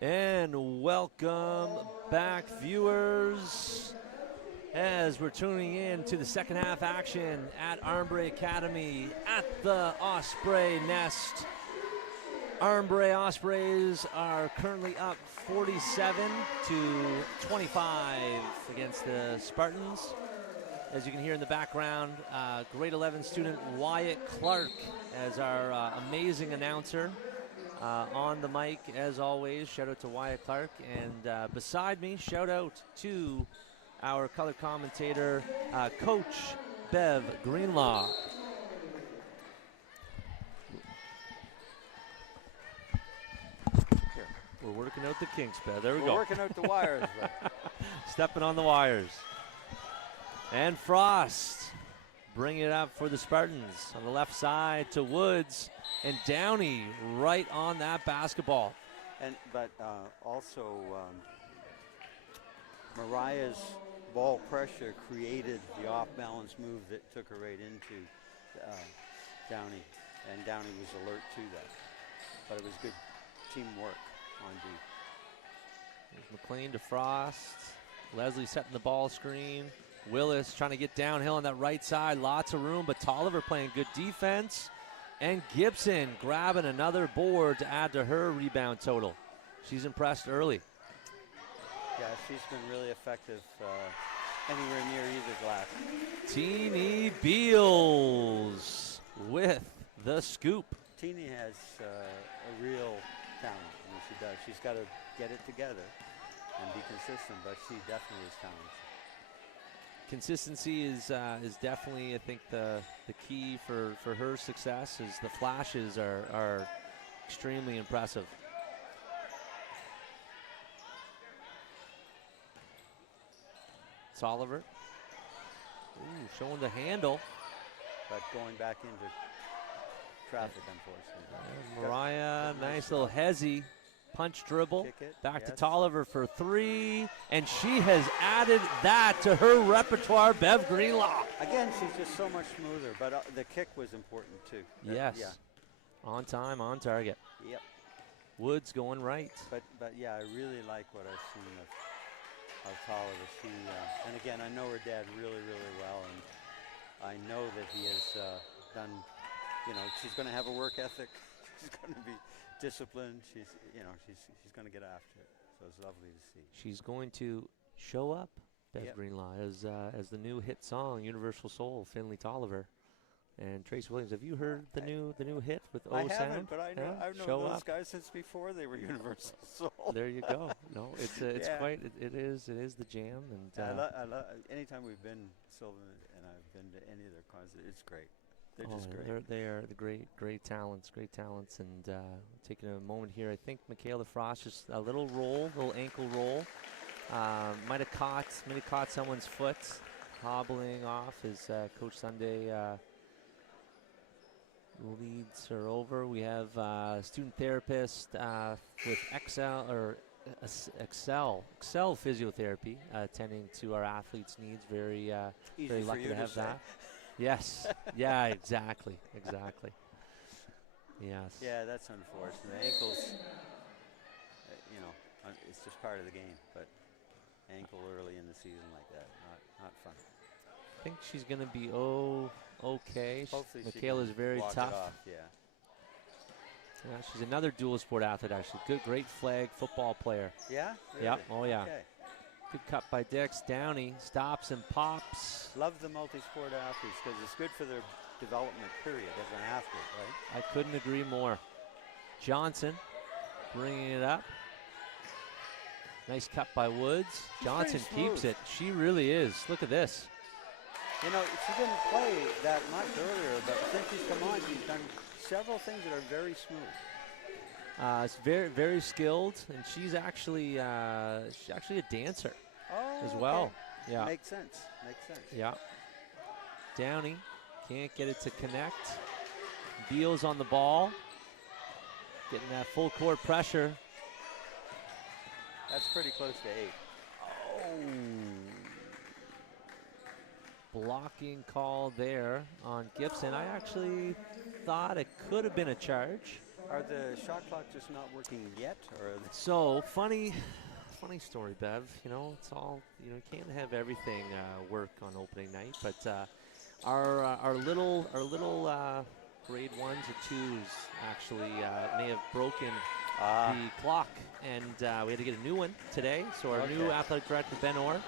And welcome back, viewers, as we're tuning in to the second half action at Armbrae Academy at the Osprey Nest. Armbrae Ospreys are currently up 47-25 against the Spartans. As you can hear in the background, grade 11 student Wyatt Clark as our amazing announcer. On the mic, as always, shout out to Wyatt Clark. And beside me, shout out to our color commentator, Coach Bev Greenlaw. Here, we're working out the kinks, Bev. There we go. We're working out the wires. Stepping on the wires. And Frost bringing it up for the Spartans. On the left side to Woods. And Downey right on that basketball. But also Mariah's ball pressure created the off-balance move that took her right into Downey. And Downey was alert to that. But it was good teamwork on D. There's McLean to Frost. Leslie setting the ball screen. Willis trying to get downhill on that right side. Lots of room, but Tolliver playing good defense. And Gibson grabbing another board to add to her rebound total. She's impressed early. Yeah, she's been really effective anywhere near either glass. Teeny Beals with the scoop. Teeny has a real talent. I mean, she does. She's got to get it together and be consistent, but she definitely is talented. Consistency is definitely, I think, the key for her success. Is the flashes are extremely impressive. Tolliver Ooh, showing the handle. but going back into traffic, unfortunately. And Mariah, nice little hezzy punch dribble. Kick it, Back to yes. Tolliver for 3, and she has added that to her repertoire, Bev Greenlaw. Again, she's just so much smoother, but the kick was important too. Yes. Yeah. On time, on target. Yep. Woods going right. But yeah, I really like what I've seen of Tolliver. She and again, I know her dad really, really well, and I know that he has done. You know, she's going to have a work ethic. She's going to be disciplined. She's going to get after it. So it's lovely to see. She's going to show up, Bev Yep. Greenlaw, as the new hit song, Universal Soul, Finley Tolliver. And Trace Williams, have you heard the new hit with O I Sound? haven't, but I know Yeah? I've known Show those up. guys since before they were Universal Soul. There you go. No, it's Yeah. quite it is the jam, and I love anytime we've been Sylvan and I've been to any of their concerts, it's great. They're just great. They are the great talents, and taking a moment here. I think Michaela Frost just a little ankle roll. Might have caught someone's foot, hobbling off as Coach Sunday leads her over. We have student therapist with Excel Physiotherapy attending to our athletes' needs. Very Easy very for lucky you to to have say. that. Yes. Yeah, exactly. Yes. Yeah, that's unfortunate. Ankles, it's just part of the game. But ankle early in the season like that, not fun. I think she's going to be okay. Hopefully she Michaela's can very walk it tough. off, yeah. Yeah, she's another dual sport athlete, actually. Great flag football player. Yeah? Really? Yeah. Oh, yeah. Okay. Good cut by Dix. Downey stops and pops. Love the multi-sport athletes because it's good for their development period as an athlete, right? I couldn't agree more. Johnson bringing it up. Nice cut by Woods. Johnson pretty keeps smooth. it. She really is. Look at this. You know, she didn't play that much earlier, but since she's come on, she's done several things that are very smooth. It's very, very skilled, and she's actually a dancer Oh, as well. okay. Yeah. Makes sense. Yeah. Downey can't get it to connect. Beals on the ball. Getting that full court pressure. That's pretty close to 8. Blocking call there on Gibson. I actually thought it could have been a charge. Are the shot clock just not working yet, or? Are they So funny story, Bev. You know, it's all, you can't have everything work on opening night. But our little grade 1s or 2s actually may have broken the clock, and we had to get a new one today. So our new athletic director, Ben Orr,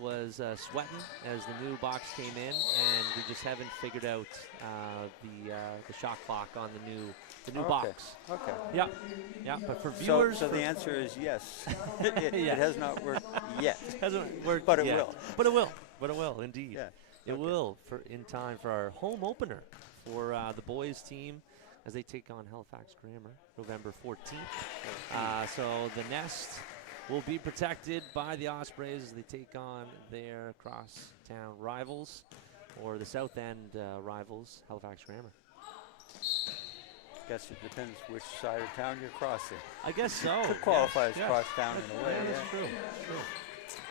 was sweating as the new box came in, and we just haven't figured out the shot clock on the new box. Okay. Yeah. But for viewers, So the answer is yes. It has not worked yet. hasn't worked, But it yet. will. But it will indeed. Yeah. It will in time for our home opener for the boys team as they take on Halifax Grammar November 14th. So the Nest will be protected by the Ospreys as they take on their crosstown rivals, or the South End rivals, Halifax Grammar. Guess it depends which side of town you're crossing. I guess so. Could qualify Yes, as cross town in a way. That's Yeah. true.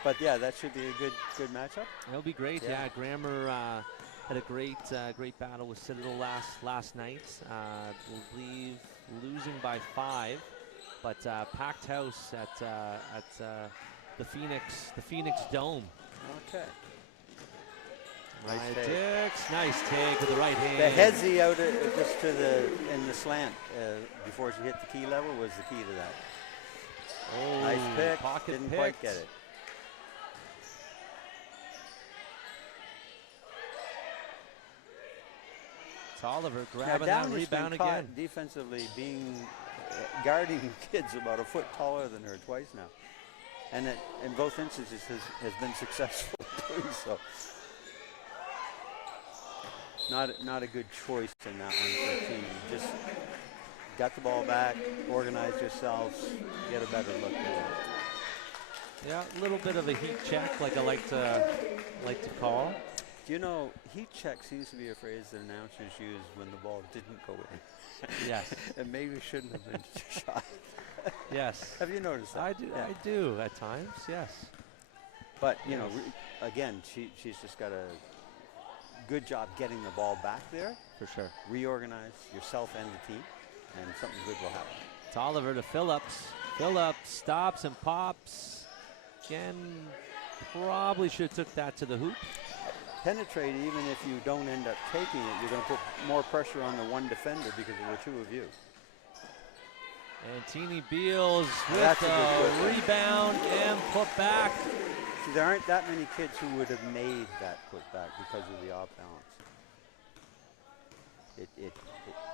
But yeah, that should be a good matchup. That'll be great. Yeah. Yeah, Grammar had a great battle with Citadel last night. Believe losing by 5, but packed house at the Phoenix Dome. Okay. Nice Nice take. Dix, nice take with the right hand. The headsy out just in the slant before she hit the key level was the key to that. Oh, Nice pick. pocket Didn't picked. quite get it. Tolliver Now, grabbing that Downey's been rebound caught again. defensively, guarding kids about a foot taller than her twice now, and it, in both instances has been successful doing so. Not a good choice in that one for the team. Just got the ball back, organize yourselves, get a better look at it. Yeah, a little bit of a heat check, like I like to call. Do you know, heat check seems to be a phrase that announcers use when the ball didn't go in. Yes. And maybe shouldn't have been shot. Yes. Have you noticed that? I do. Yeah. I do at times. Yes. But you know, again, she's just got a good job getting the ball back there. For sure. Reorganize yourself and the team, and something good will happen. It's Oliver to Phillips. Phillips stops and pops. Again, probably should have took that to the hoop. Penetrate, even if you don't end up taking it, you're going to put more pressure on the one defender because there were two of you. And Teeny Beals with That's a a good rebound and put back. See, there aren't that many kids who would have made that putback because of the off balance.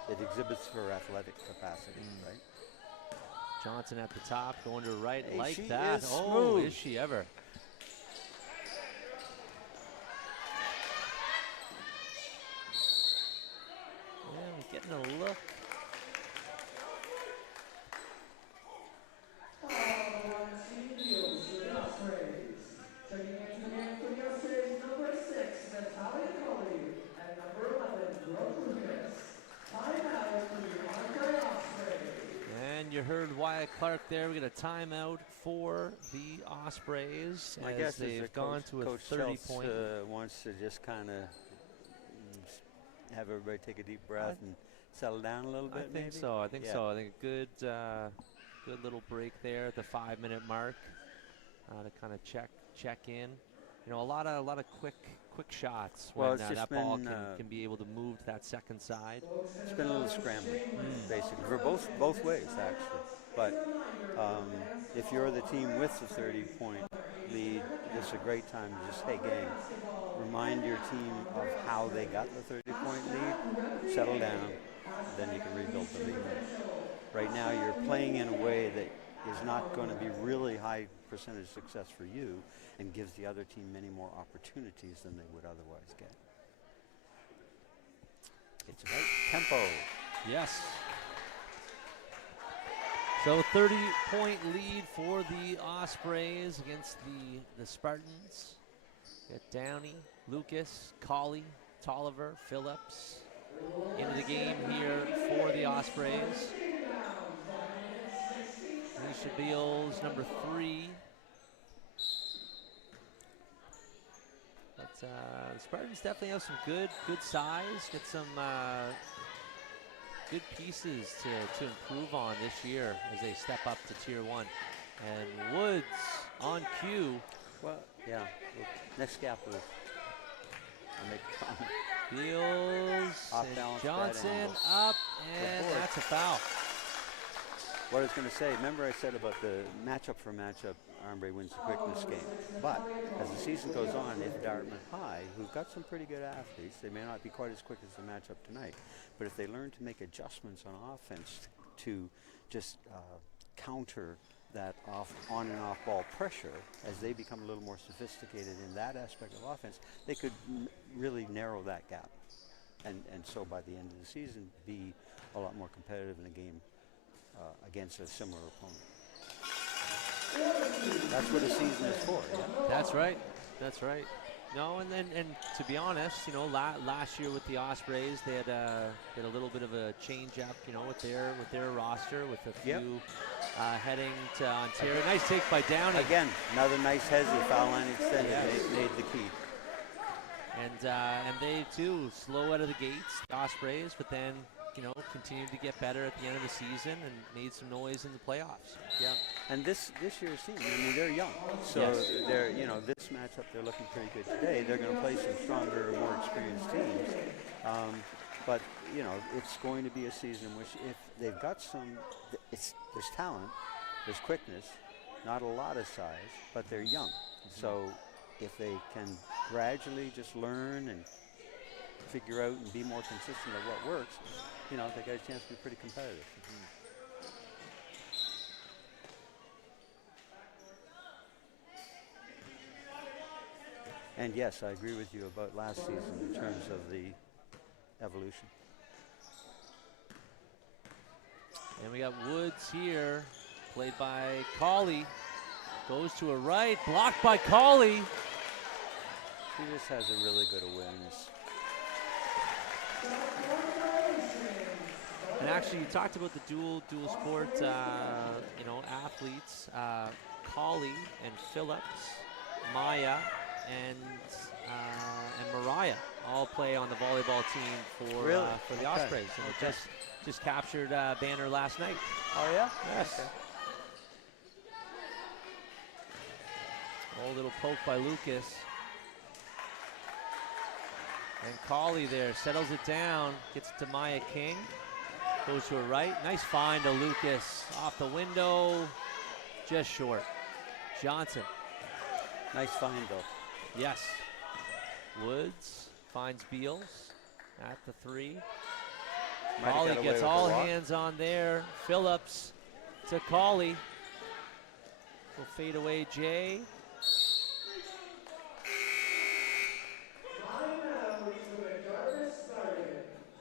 It exhibits her athletic capacity, right? Johnson at the top, going to right Hey, like she that. is Oh, smooth. is she ever? Yeah, we're getting a look. And you heard Wyatt Clark there. We got a timeout for the Ospreys My as guess is they've that gone to a Coach 30-point. wants to just kind of have everybody take a deep breath and settle down a little bit. I think maybe? so. I think Yeah. so. I think a good little break there at the 5-minute mark to kind of check in. You know, a lot of quick shots Well, when it's just that ball been, can be able to move to that second side. It's been a little scrambling, basically, for both ways, actually. But if you're the team with the 30-point lead, this is a great time to just, hey, gang, remind your team of how they got the 30-point lead, settle down, then you can rebuild the lead. Right now, you're playing in a way that is not going to be really high percentage success for you and gives the other team many more opportunities than they would otherwise get. It's about tempo. Yes. So 30-point lead for the Ospreys against the Spartans. Got Downey, Lucas, Colley, Tolliver, Phillips into the game here for the Ospreys. Alicia Beals, number 3. But the Spartans definitely have some good size. Get some good pieces to improve on this year as they step up to Tier 1. And Woods on cue. Well, yeah. Well, next gap was. I'll make a comment. Beals Off and balance, bad Johnson angle. up, and board. that's a foul. What I was going to say, remember I said about the matchup for matchup, Armbrae wins the quickness game. But as the season goes on, if Dartmouth High, who've got some pretty good athletes, they may not be quite as quick as the matchup tonight, but if they learn to make adjustments on offense to just counter that on and off ball pressure, as they become a little more sophisticated in that aspect of offense, they could really narrow that gap. And so by the end of the season, be a lot more competitive in the game against a similar opponent. That's what a season is for. Yeah? That's right. That's right. No, and to be honest, you know, last year with the Ospreys, they had a little bit of a change up, you know, with their roster, with a few heading to Ontario. Nice take by Downey. Again, another nice hezzy foul line extended. Yes. Made the key. And they too slow out of the gates, the Ospreys, but then, you know, continued to get better at the end of the season and made some noise in the playoffs. Yeah, and this year's team, I mean, they're young, so Yes. they're, you know, this matchup they're looking pretty good today. They're going to play some stronger, more experienced teams, but you know, it's going to be a season in which if they've got there's talent, there's quickness, not a lot of size, but they're young. So if they can gradually just learn and figure out and be more consistent at what works, you know, they got a chance to be pretty competitive. And yes, I agree with you about last season in terms of the evolution. And we got Woods here, played by Colley. Goes to a right, blocked by Colley. He just has a really good awareness. And actually, you talked about the dual sport, athletes. Colley and Phillips, Maya, and Mariah all play on the volleyball team for the Ospreys. And just captured banner last night. Oh yeah? Yes. Okay. Oh, little poke by Lucas. And Colley there settles it down, gets it to Maya King. Goes to her right. Nice find to Lucas. Off the window. Just short. Johnson. Nice find though. Yes. Woods finds Beals at the 3. Colley gets all hands on there. Phillips to Colley. Will fade away Jay.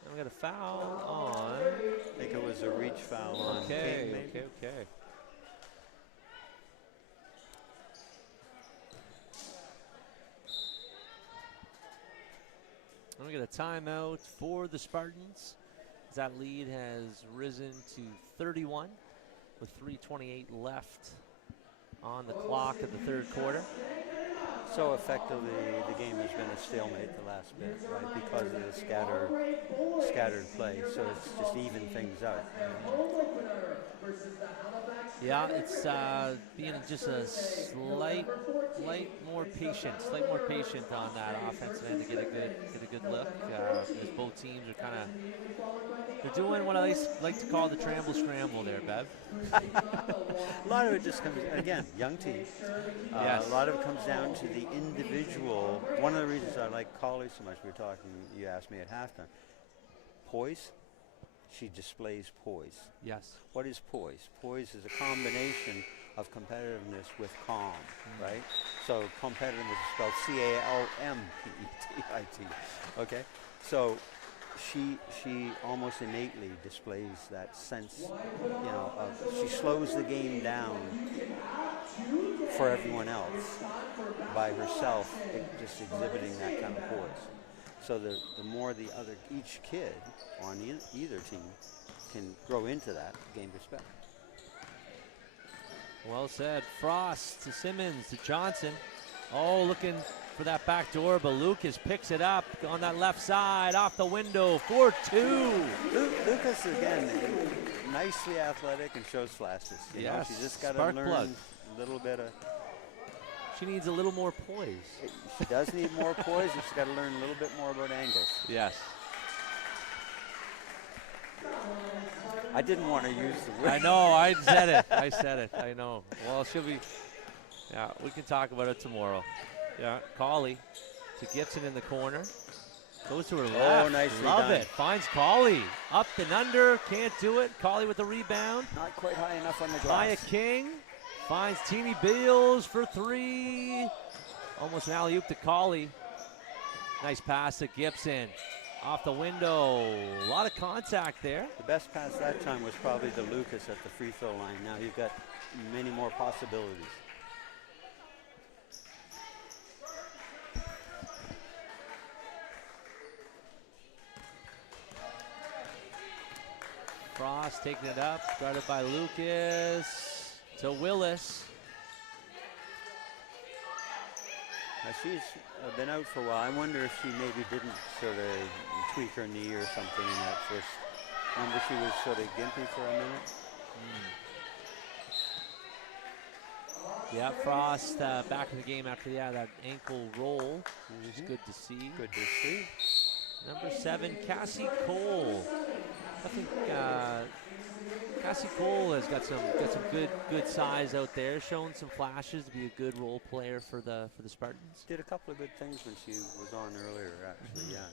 And we got a foul on. I think it was a reach foul on King, maybe. Okay. And we got a timeout for the Spartans. That lead has risen to 31 with 3:28 left on the clock of the third quarter. So effectively, the game has been a stalemate the last bit, right? Because of the scattered play, so it's just even things out. Yeah, it's being just a slight more patient on that offensive end to get a good look. As both teams are they're doing what I like to call the tramble scramble there, Bev. A lot of it just comes, again, young team. Yes. A lot of it comes down to the individual. One of the reasons I like Colley so much, you asked me at halftime. Poise, she displays poise. Yes. What is poise? Poise is a combination of competitiveness with calm, right? So competitiveness is spelled C-A-L-M-P-E-T-I-T, okay? So she almost innately displays that sense, she slows the game down for everyone else by herself, just exhibiting that kind of poise. So the more each kid on either team can grow into that, gain respect. Well said. Frost to Simmons to Johnson. Oh, looking for that back door, but Lucas picks it up on that left side, off the window, 4-2. Lucas, again, nicely athletic and shows flashes. Yes, She just got to spark learn plug. a little bit of... She needs a little more poise. She does need more poise, and she's got to learn a little bit more about angles. Yes. I didn't want to use the word. I know, I said it, I know. Well, she'll be, we can talk about it tomorrow. Yeah, Colley to Gibson in the corner. Goes to her left. Oh, nicely Love done. it. Finds Colley. Up and under. Can't do it. Colley with the rebound. Not quite high enough on the Maya glass. King finds Teeny Beals for 3. Almost an alley-oop to Colley. Nice pass to Gibson. Off the window. A lot of contact there. The best pass that time was probably to Lucas at the free throw line. Now you've got many more possibilities. Frost taking it up, started by Lucas to Willis. Now she's been out for a while. I wonder if she maybe didn't sort of tweak her knee or something in that first. Remember she was sort of gimpy for a minute? Yeah, Frost back in the game after that ankle roll, which is good to see. Good to see. Number 7, Cassie Cole. I think Cassie Cole has got some good size out there, showing some flashes to be a good role player for the Spartans. Did a couple of good things when she was on earlier, actually. Yeah.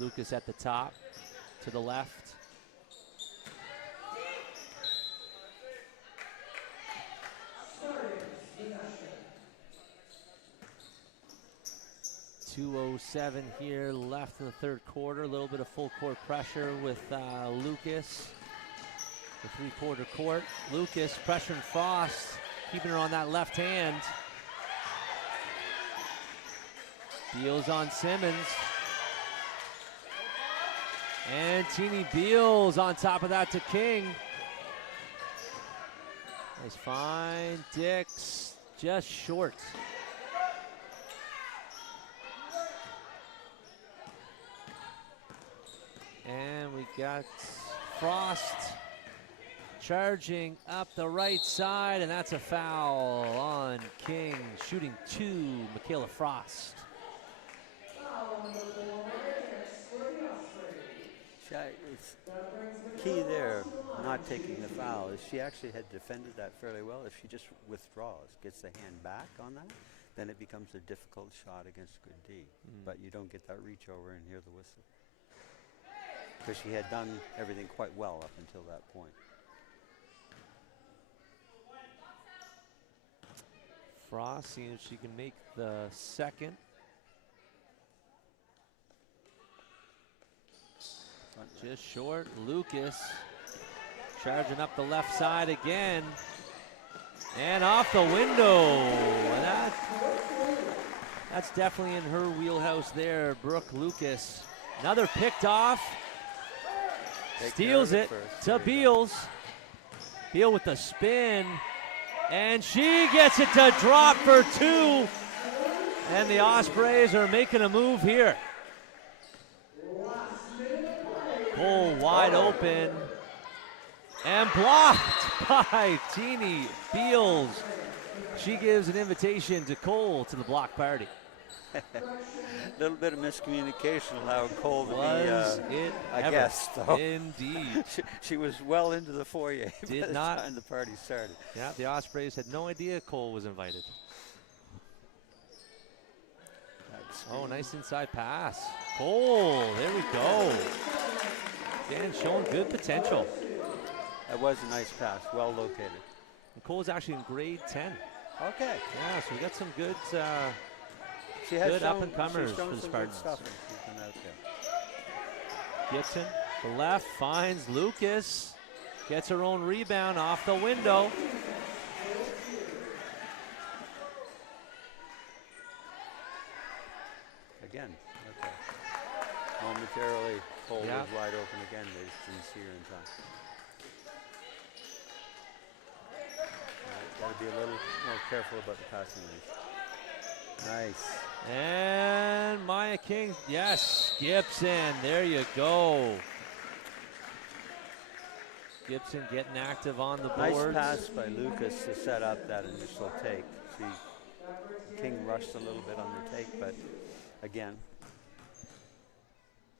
Lucas at the top, to the left. .207 here left in the third quarter. A little bit of full court pressure with Lucas. The three-quarter court. Lucas pressuring Frost. keeping her on that left hand. Beals on Simmons. And Teeny Beals on top of that to King. Nice find. Dix just short. And we got Frost charging up the right side, and that's a foul on King. Shooting 2, Michaela Frost. It's key there, not taking the foul, is she actually had defended that fairly well. If she just withdraws, gets the hand back on that, then it becomes a difficult shot against good D. But you don't get that reach over and hear the whistle. Because she had done everything quite well up until that point. Frost seeing if she can make the second. Just short. Lucas charging up the left side again. And off the window. And that's definitely in her wheelhouse there, Brooke Lucas. Another picked off. Steals it to Beals. Beal with the spin. And she gets it to drop for 2. And the Ospreys are making a move here. Cole wide open and blocked by Teeny Beals. She gives an invitation to Cole to the block party. A little bit of miscommunication allowed Cole to be a guest, though. Indeed. she was well into the foyer by the not time the party started. Yeah, the Ospreys had no idea Cole was invited. Oh, nice inside pass. Cole, there we go. Dan showing good potential. That was a nice pass, well located. And Cole's actually in grade 10. Okay. Yeah, so we got some good She has good shown, up-and-comers she's shown for the some Spartans. good stuff when she's been out there. Gibson, the left, finds Lucas. Gets her own rebound off the window. Again, okay. Momentarily, Cole Yeah. was wide open again. They just didn't see her in time. Got to be a little more careful about the passing range. Nice. And Maya King, yes, Gibson, there you go. Gibson getting active on the boards. Nice pass by Lucas to set up that initial take. King rushed a little bit on their take, but again,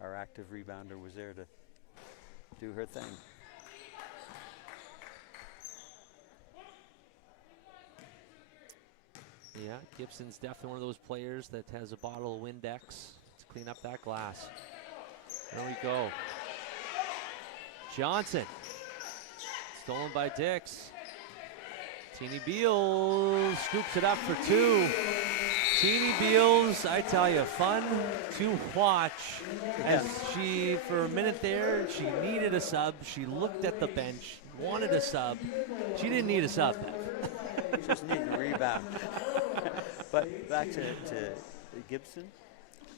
our active rebounder was there to do her thing. Yeah, Gibson's definitely one of those players that has a bottle of Windex to clean up that glass. There we go. Johnson. Stolen by Dix. Teeny Beals scoops it up for 2. Teeny Beals, I tell you, fun to watch. As she, for a minute there, she needed a sub. She looked at the bench, wanted a sub. She didn't need a sub, Bev. Just needing a rebound. But back to Gibson.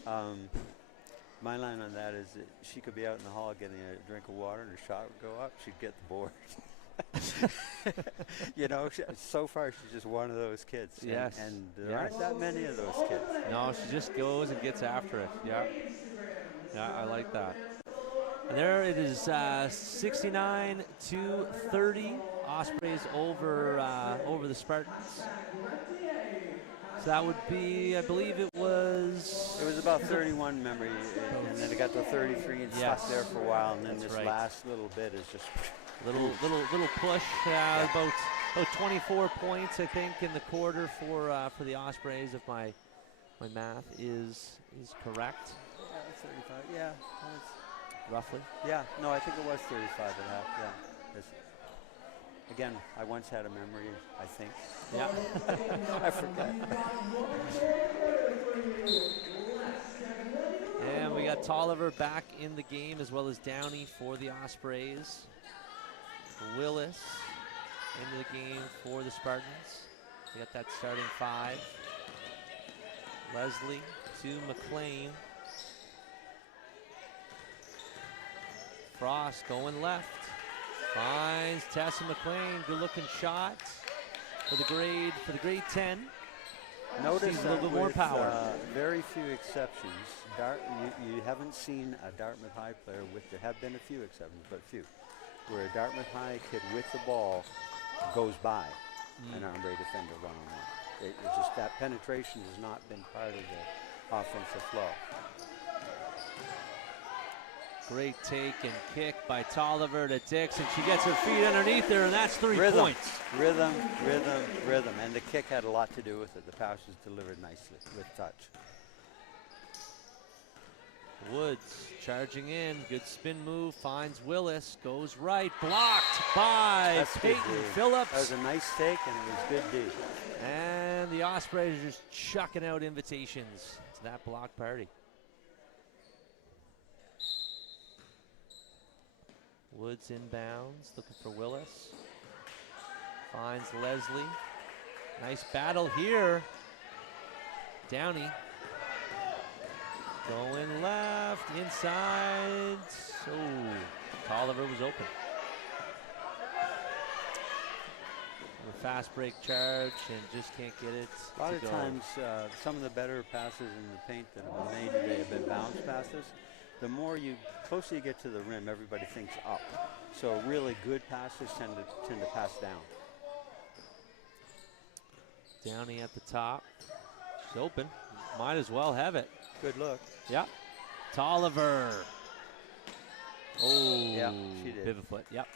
My line on that is that she could be out in the hall getting a drink of water and her shot would go up. She'd get the board. You know, so far she's just one of those kids. Yes. And there aren't that many of those kids. No, she just goes and gets after it. Yeah. Yeah, I like that. And there it is, 69-30. Ospreys over the Spartans. So that would be, I believe it was... It was about 31 memory, and then it got to 33 and stuck there for a while, and then this last little bit is just... Little push, about 24 points, I think, in the quarter for the Ospreys, if my math is correct. Yeah, that's 35. Yeah, roughly. Yeah, no, I think it was 35 and a half. Yeah. Again, I once had a memory, I think. Yeah. I forgot. And we got Tolliver back in the game, as well as Downey for the Ospreys. Willis into the game for the Spartans. They got that starting 5. Leslie to McLean. Frost going left. Finds Tessa McLean. Good looking shot for the grade 10. Notice a little that bit more with, power. Very few exceptions. You haven't seen a Dartmouth High player with, there have been a few exceptions, but few, where a Dartmouth High kid with the ball goes by an Armbrae defender one-on-one. It's just that penetration has not been part of the offensive flow. Great take and kick by Tolliver to Dixon. She gets her feet underneath her, and that's 3 points. Rhythm. And the kick had a lot to do with it. The pass was delivered nicely with touch. Woods charging in. Good spin move. Finds Willis. Goes right. Blocked by Peyton Phillips. That was a nice take, and it was good D. And the Ospreys are just chucking out invitations to that block party. Woods inbounds, looking for Willis. Finds Leslie. Nice battle here. Downey. Going left, inside. Oh, Tolliver was open. A fast break charge and just can't get it. A lot of times, some of the better passes in the paint that have been made today have been bounce passes. The closer you get to the rim, everybody thinks up. So really good passes tend to pass down. Downey at the top. She's open. Might as well have it. Good look. Yep. Tolliver. Oh, yeah, she did. Pivot foot. Yep.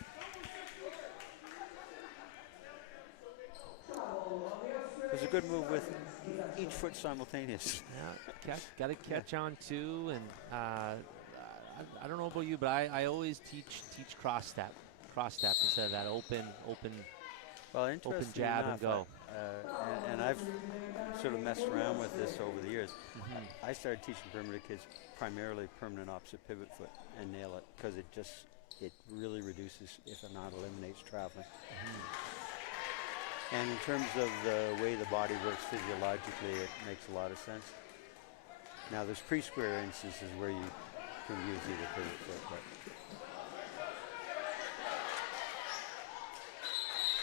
It was a good move with each foot simultaneous. Yeah, got to catch on too, and I don't know about you, but I always teach cross step instead of that open jab enough, and go. And I've sort of messed around with this over the years. I started teaching perimeter kids primarily permanent opposite pivot foot and nail it, because it really reduces, if not eliminates, traveling. And in terms of the way the body works physiologically, it makes a lot of sense. Now there's pre-square instances where you can use either pivot foot,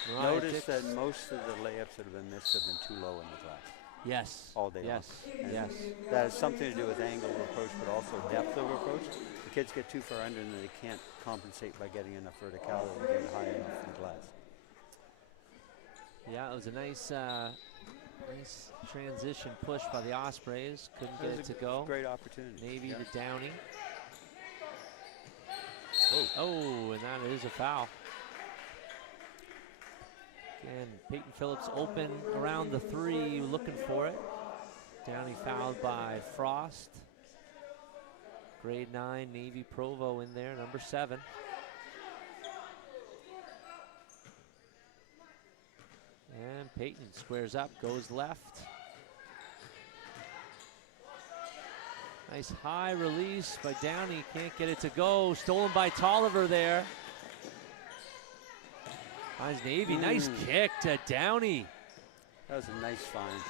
but notice that most of the layups that have been missed have been too low in the glass. Yes. All day long. Yes. That has something to do with angle of approach, but also depth of approach. The kids get too far under and they can't compensate by getting enough verticality to get high enough in the glass. Yeah, it was a nice transition push by the Ospreys. Couldn't get it to go. Great opportunity. Navy to Downey. Oh, and that is a foul. Again, Peyton Phillips open around the 3, looking for it. Downey fouled by Frost. Grade 9 Navy Provo in there, number 7. And Peyton squares up, goes left. Nice high release by Downey, can't get it to go. Stolen by Tolliver there. Finds Navy, nice kick to Downey. That was a nice find.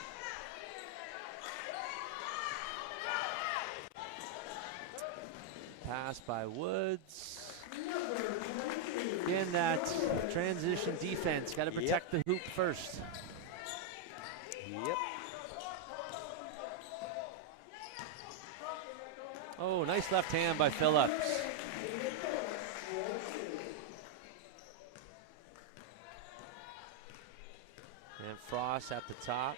Pass by Woods. Again, that transition defense, got to protect the hoop first. Yep. Oh, nice left hand by Phillips. And Frost at the top.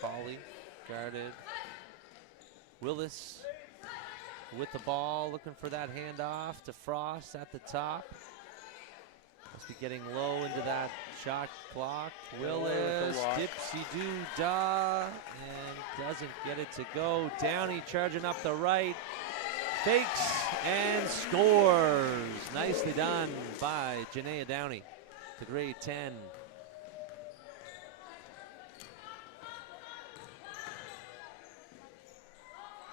Colley guarded. Willis with the ball, looking for that handoff to Frost at the top. Must be getting low into that shot clock. Willis, dipsy-doo-dah, and doesn't get it to go. Downey charging up the right, fakes and scores. Nicely done by Janaea Downey, the grade 10.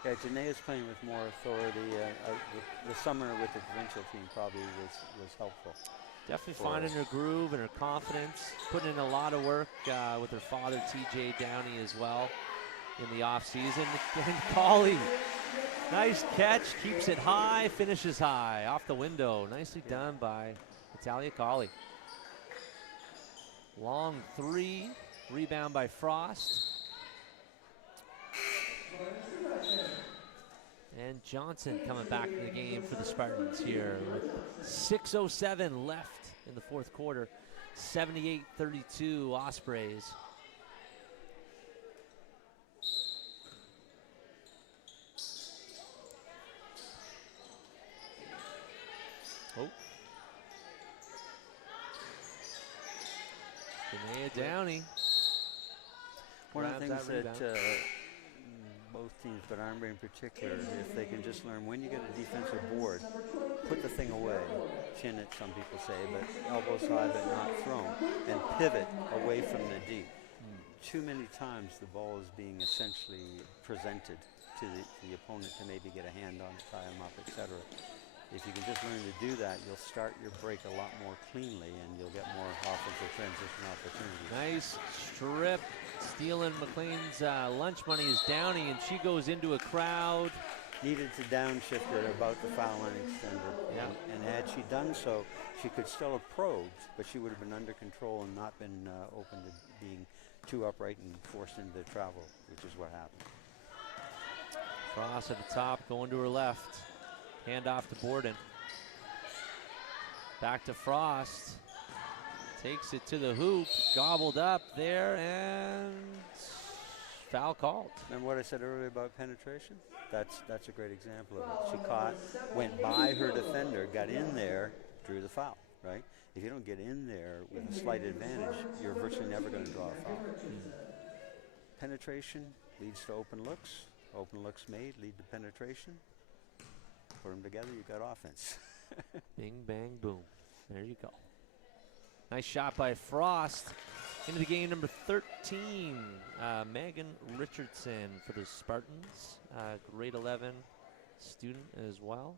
Yeah, Janae's playing with more authority. The summer with the provincial team probably was helpful. Definitely finding her groove and her confidence, putting in a lot of work with her father, TJ Downey, as well in the offseason. And Colley, nice catch, keeps it high, finishes high, off the window. Nicely done by Natalia Colley. Long three, rebound by Frost. And Johnson coming back in the game for the Spartans here with 6:07 left in the fourth quarter. 78-32 Ospreys. Oh. Janaea Downey. One of the grabs things that that both teams, but Armbrae in particular, if they can just learn when you get a defensive board, put the thing away, chin it, some people say, but elbows high but not thrown, and pivot away from the D. Too many times the ball is being essentially presented to the opponent to maybe get a hand on it, tie them up, etc. If you can just learn to do that, you'll start your break a lot more cleanly and you'll get more offensive transition opportunities. Nice strip. Stealing McLean's lunch money is Downey, and she goes into a crowd. Needed to downshift her about the foul line extender. Yeah. And had she done so, she could still have probed, but she would have been under control and not been open to being too upright and forced into travel, which is what happened. Frost at the top, going to her left. Hand off to Borden. Back to Frost. Takes it to the hoop, gobbled up there, and foul called. Remember what I said earlier about penetration? That's a great example of it. She caught, went by her defender, got in there, drew the foul, right? If you don't get in there with a slight advantage, you're virtually never going to draw a foul. Penetration leads to open looks. Open looks made lead to penetration. Put them together, you got offense. Bing, bang, boom. There you go. Nice shot by Frost. Into the game, number 13, Megan Richardson for the Spartans. Grade 11 student as well.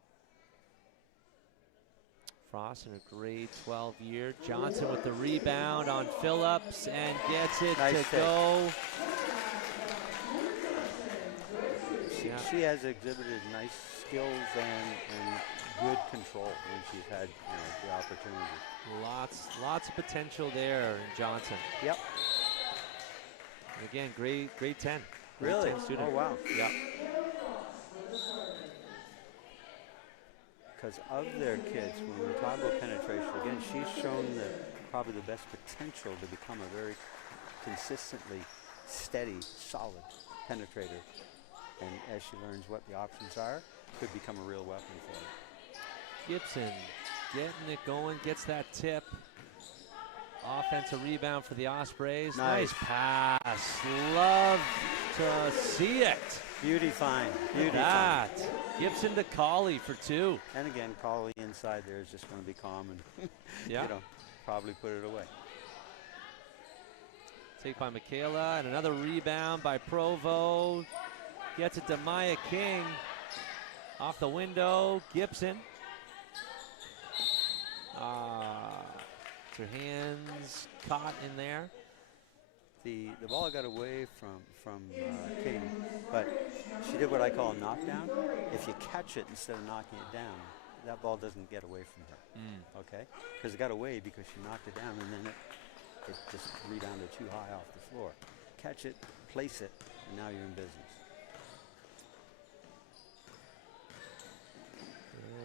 Frost in a grade 12 year. Johnson with the rebound on Phillips and gets it nice to go. She has exhibited nice skills and good control when she's had the opportunity. Lots of potential there in Johnson. Yep. And again, grade 10. Really? 10 student. Oh, wow. Yep. Because of their kids, when we talk about penetration, again, she's shown probably the best potential to become a very consistently steady, solid penetrator. And as she learns what the options are, could become a real weapon for her. Gibson getting it going, gets that tip. Offensive rebound for the Ospreys. Nice pass. Love to see it. Beauty fine. Gibson to Colley for two. And again, Colley inside there is just going to be calm and probably put it away. Take by Michaela, and another rebound by Provo. Gets it to Maya King. Off the window, Gibson. Her hands caught in there. The ball got away from King, but she did what I call a knockdown. If you catch it instead of knocking it down, that ball doesn't get away from her. Okay? Because it got away because she knocked it down, and then it just rebounded too high off the floor. Catch it, place it, and now you're in business.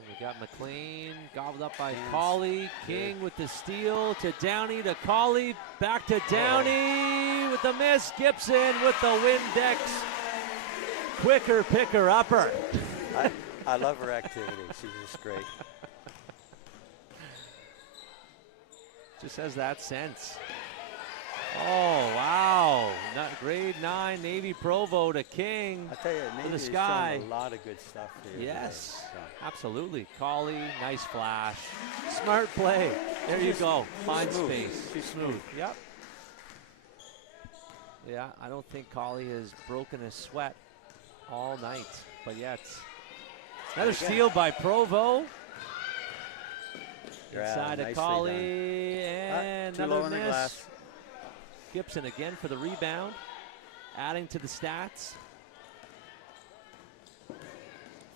We got McLean, gobbled up by Colley. King with the steal to Downey to Colley. Back to Downey with the miss. Gibson with the Windex. Quicker picker upper. I love her activity. She's just great. Just has that sense. Oh, wow. Grade 9 Navy Provo to King. I tell you, Navy has shown a lot of good stuff here. Yes, absolutely. Colley, nice flash. Smart play. There you go. Find space. She's smooth. Yep. Yeah, I don't think Colley has broken a sweat all night. But yeah, it's another steal by Provo. Inside of Colley, and too low another on the miss. glass. Gibson again for the rebound, adding to the stats.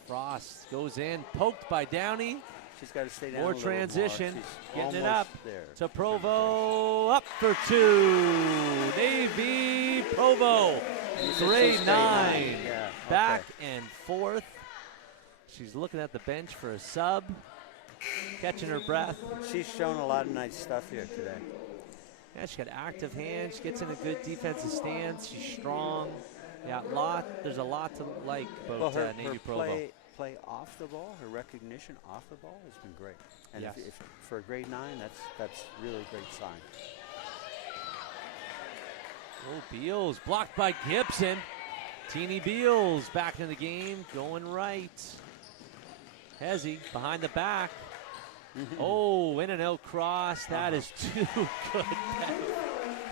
Frost goes in, poked by Downey. She's got to stay down More a little transition, more. getting it Almost up there. to Provo, up for two. Navy Provo, grade 9, Yeah, back and forth. She's looking at the bench for a sub, catching her breath. She's shown a lot of nice stuff here today. Yeah, she got active hands. She gets in a good defensive stance. She's strong. Yeah, there's a lot to like about Navy Provo. Play off the ball, her recognition off the ball has been great. And Yes. if for a grade 9, that's really a great sign. Oh, Beals blocked by Gibson. Teeny Beals back in the game, going right. Hezzy behind the back. Oh, in and out cross. That is too good.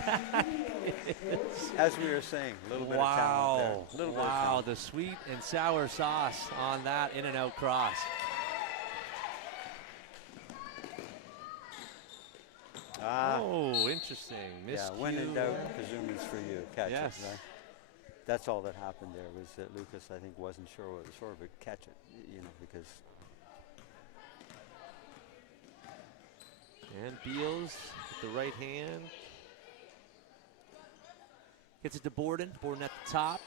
That is. As we were saying, a little bit of talent there. Little bit of Wow, talent. the sweet and sour sauce on that in and out cross. Oh, interesting. Yeah, when in doubt, Kazumi's for you. Catch Yes. it, right? That's all that happened there was that Lucas, I think, wasn't sure what it was for, but catch it, because And Beals with the right hand. Gets it to Borden. Borden at the top.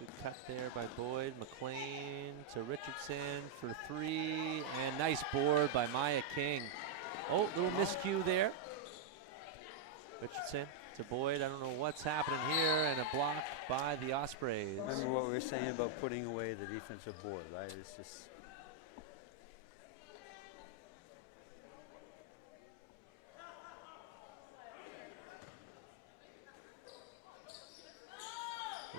Good cut there by Boyd. McLean to Richardson for 3. And nice board by Maya King. Oh, little miscue there. Richardson to Boyd. I don't know what's happening here. And a block by the Ospreys. remember what we were saying about putting away the defensive board, right? It's just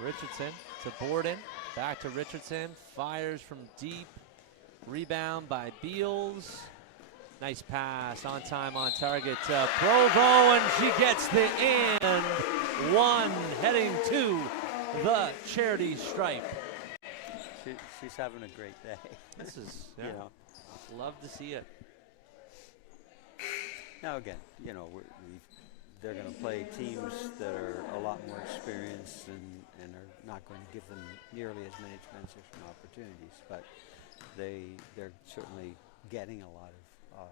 Richardson to Borden. Back to Richardson. Fires from deep. Rebound by Beals. Nice pass. On time, on target to Provo. And she gets the and one. Heading to the charity stripe. she's having a great day. This is, You know. love to see it. Now again, they're going to play teams that are a lot more experienced and are not going to give them nearly as many transition opportunities, but they're certainly getting a lot of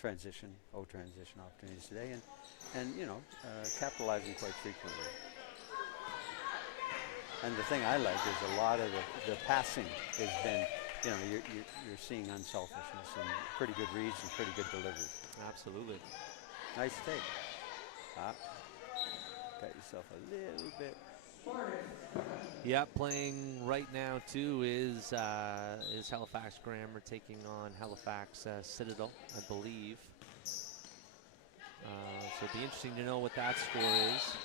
transition opportunities today, and capitalizing quite frequently. And the thing I like is a lot of the passing has been, you're seeing unselfishness and pretty good reads and pretty good delivery. Absolutely. Nice take. Got yourself a little bit. Yeah, playing right now too is Halifax Grammar taking on Halifax Citadel, I believe. So it'd be interesting to know what that score is.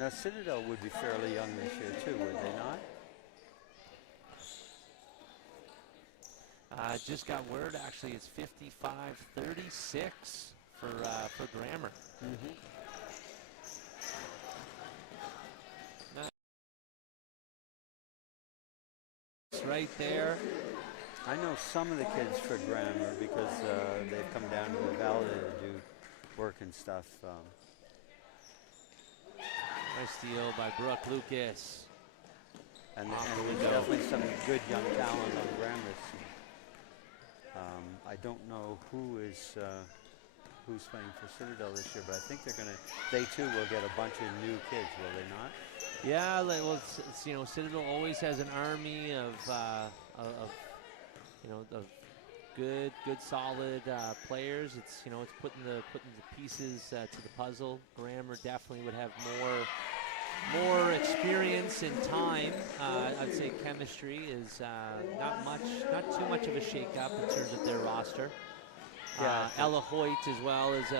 Now Citadel would be fairly young this year too, would they not? Just got word actually it's 55-36 for Grammar. Right there. I know some of the kids for Grammar because they've come down to the valley to do work and stuff. Nice steal by Brooke Lucas. And there's definitely some good young talent on Grammar. I don't know who's playing for Citadel this year, but I think they too will get a bunch of new kids, will they not? Yeah, well, Citadel always has an army of good, solid players. It's it's putting the pieces to the puzzle. Grammar definitely would have more experience and time. I'd say chemistry is not too much of a shake-up in terms of their roster. Ella Hoyt as well is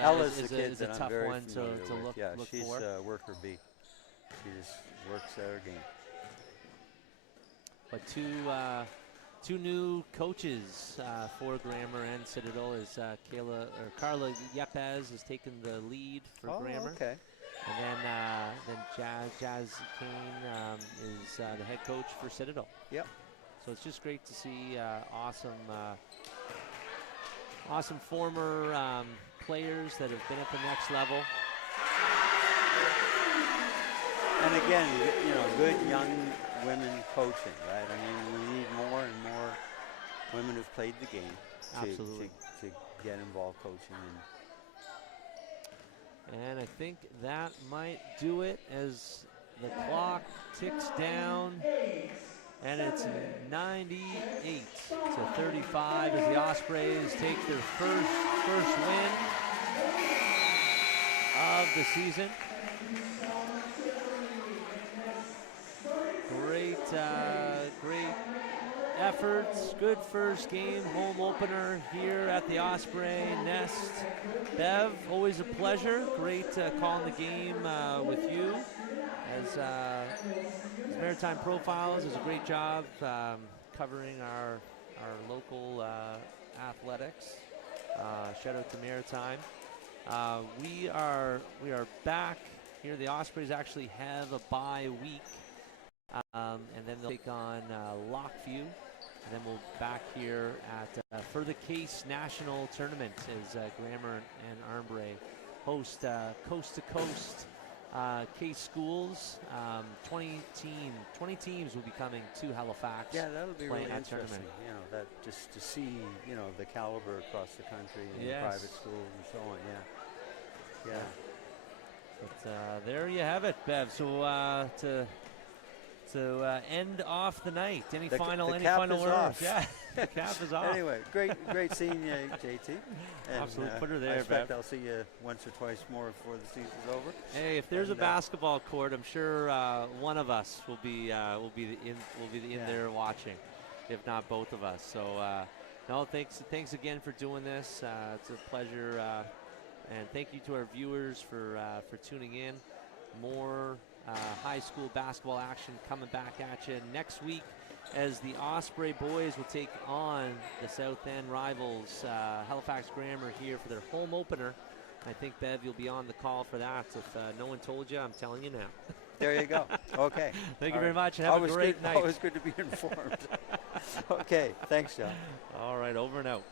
a tough one to look for. She's a worker bee. She just works at her game. But two new coaches for Grammar and Citadel is Carla Yepes has taken the lead for Grammar. Okay. And then Jazz Kane is the head coach for Citadel. Yep. So it's just great to see awesome former players that have been at the next level. And again, good young women coaching, right? I mean, we need more and more women who've played the game to get involved coaching. And I think that might do it as the clock ticks down. And it's 98 to 35 as the Ospreys take their first win of the season. Great efforts. Good first game, home opener here at the Osprey Nest. Bev, always a pleasure. Great calling the game with you. As Maritime Profiles does a great job covering our local athletics. Shout out to Maritime. We are back here. The Ospreys actually have a bye week, and then they'll take on Lockview, and then we'll be back here at for the Case National Tournament as Grammar and Armbrae host coast to coast Case schools. 20 teams will be coming to Halifax. Yeah, that'll be really interesting. Tournament. That just to see, the caliber across the country and the private schools and so on. Yeah. But there you have it, Bev. So to end off the night, any final words? Yeah, the cap is off. Anyway, great seeing you, JT. And, Absolutely, put her there, I expect Bev. I'll see you once or twice more before the season's over. Hey, if there's a basketball court, I'm sure one of us will be in there watching, if not both of us. So no, thanks again for doing this. It's a pleasure, and thank you to our viewers for tuning in. More high school basketball action coming back at you next week as the Osprey boys will take on the South End rivals, Halifax Grammar, here for their home opener. I think, Bev, you'll be on the call for that. If no one told you, I'm telling you now. There you go. Okay. Thank you very much, and have a great night. Always good to be informed. Okay. Thanks, John. All right, over and out.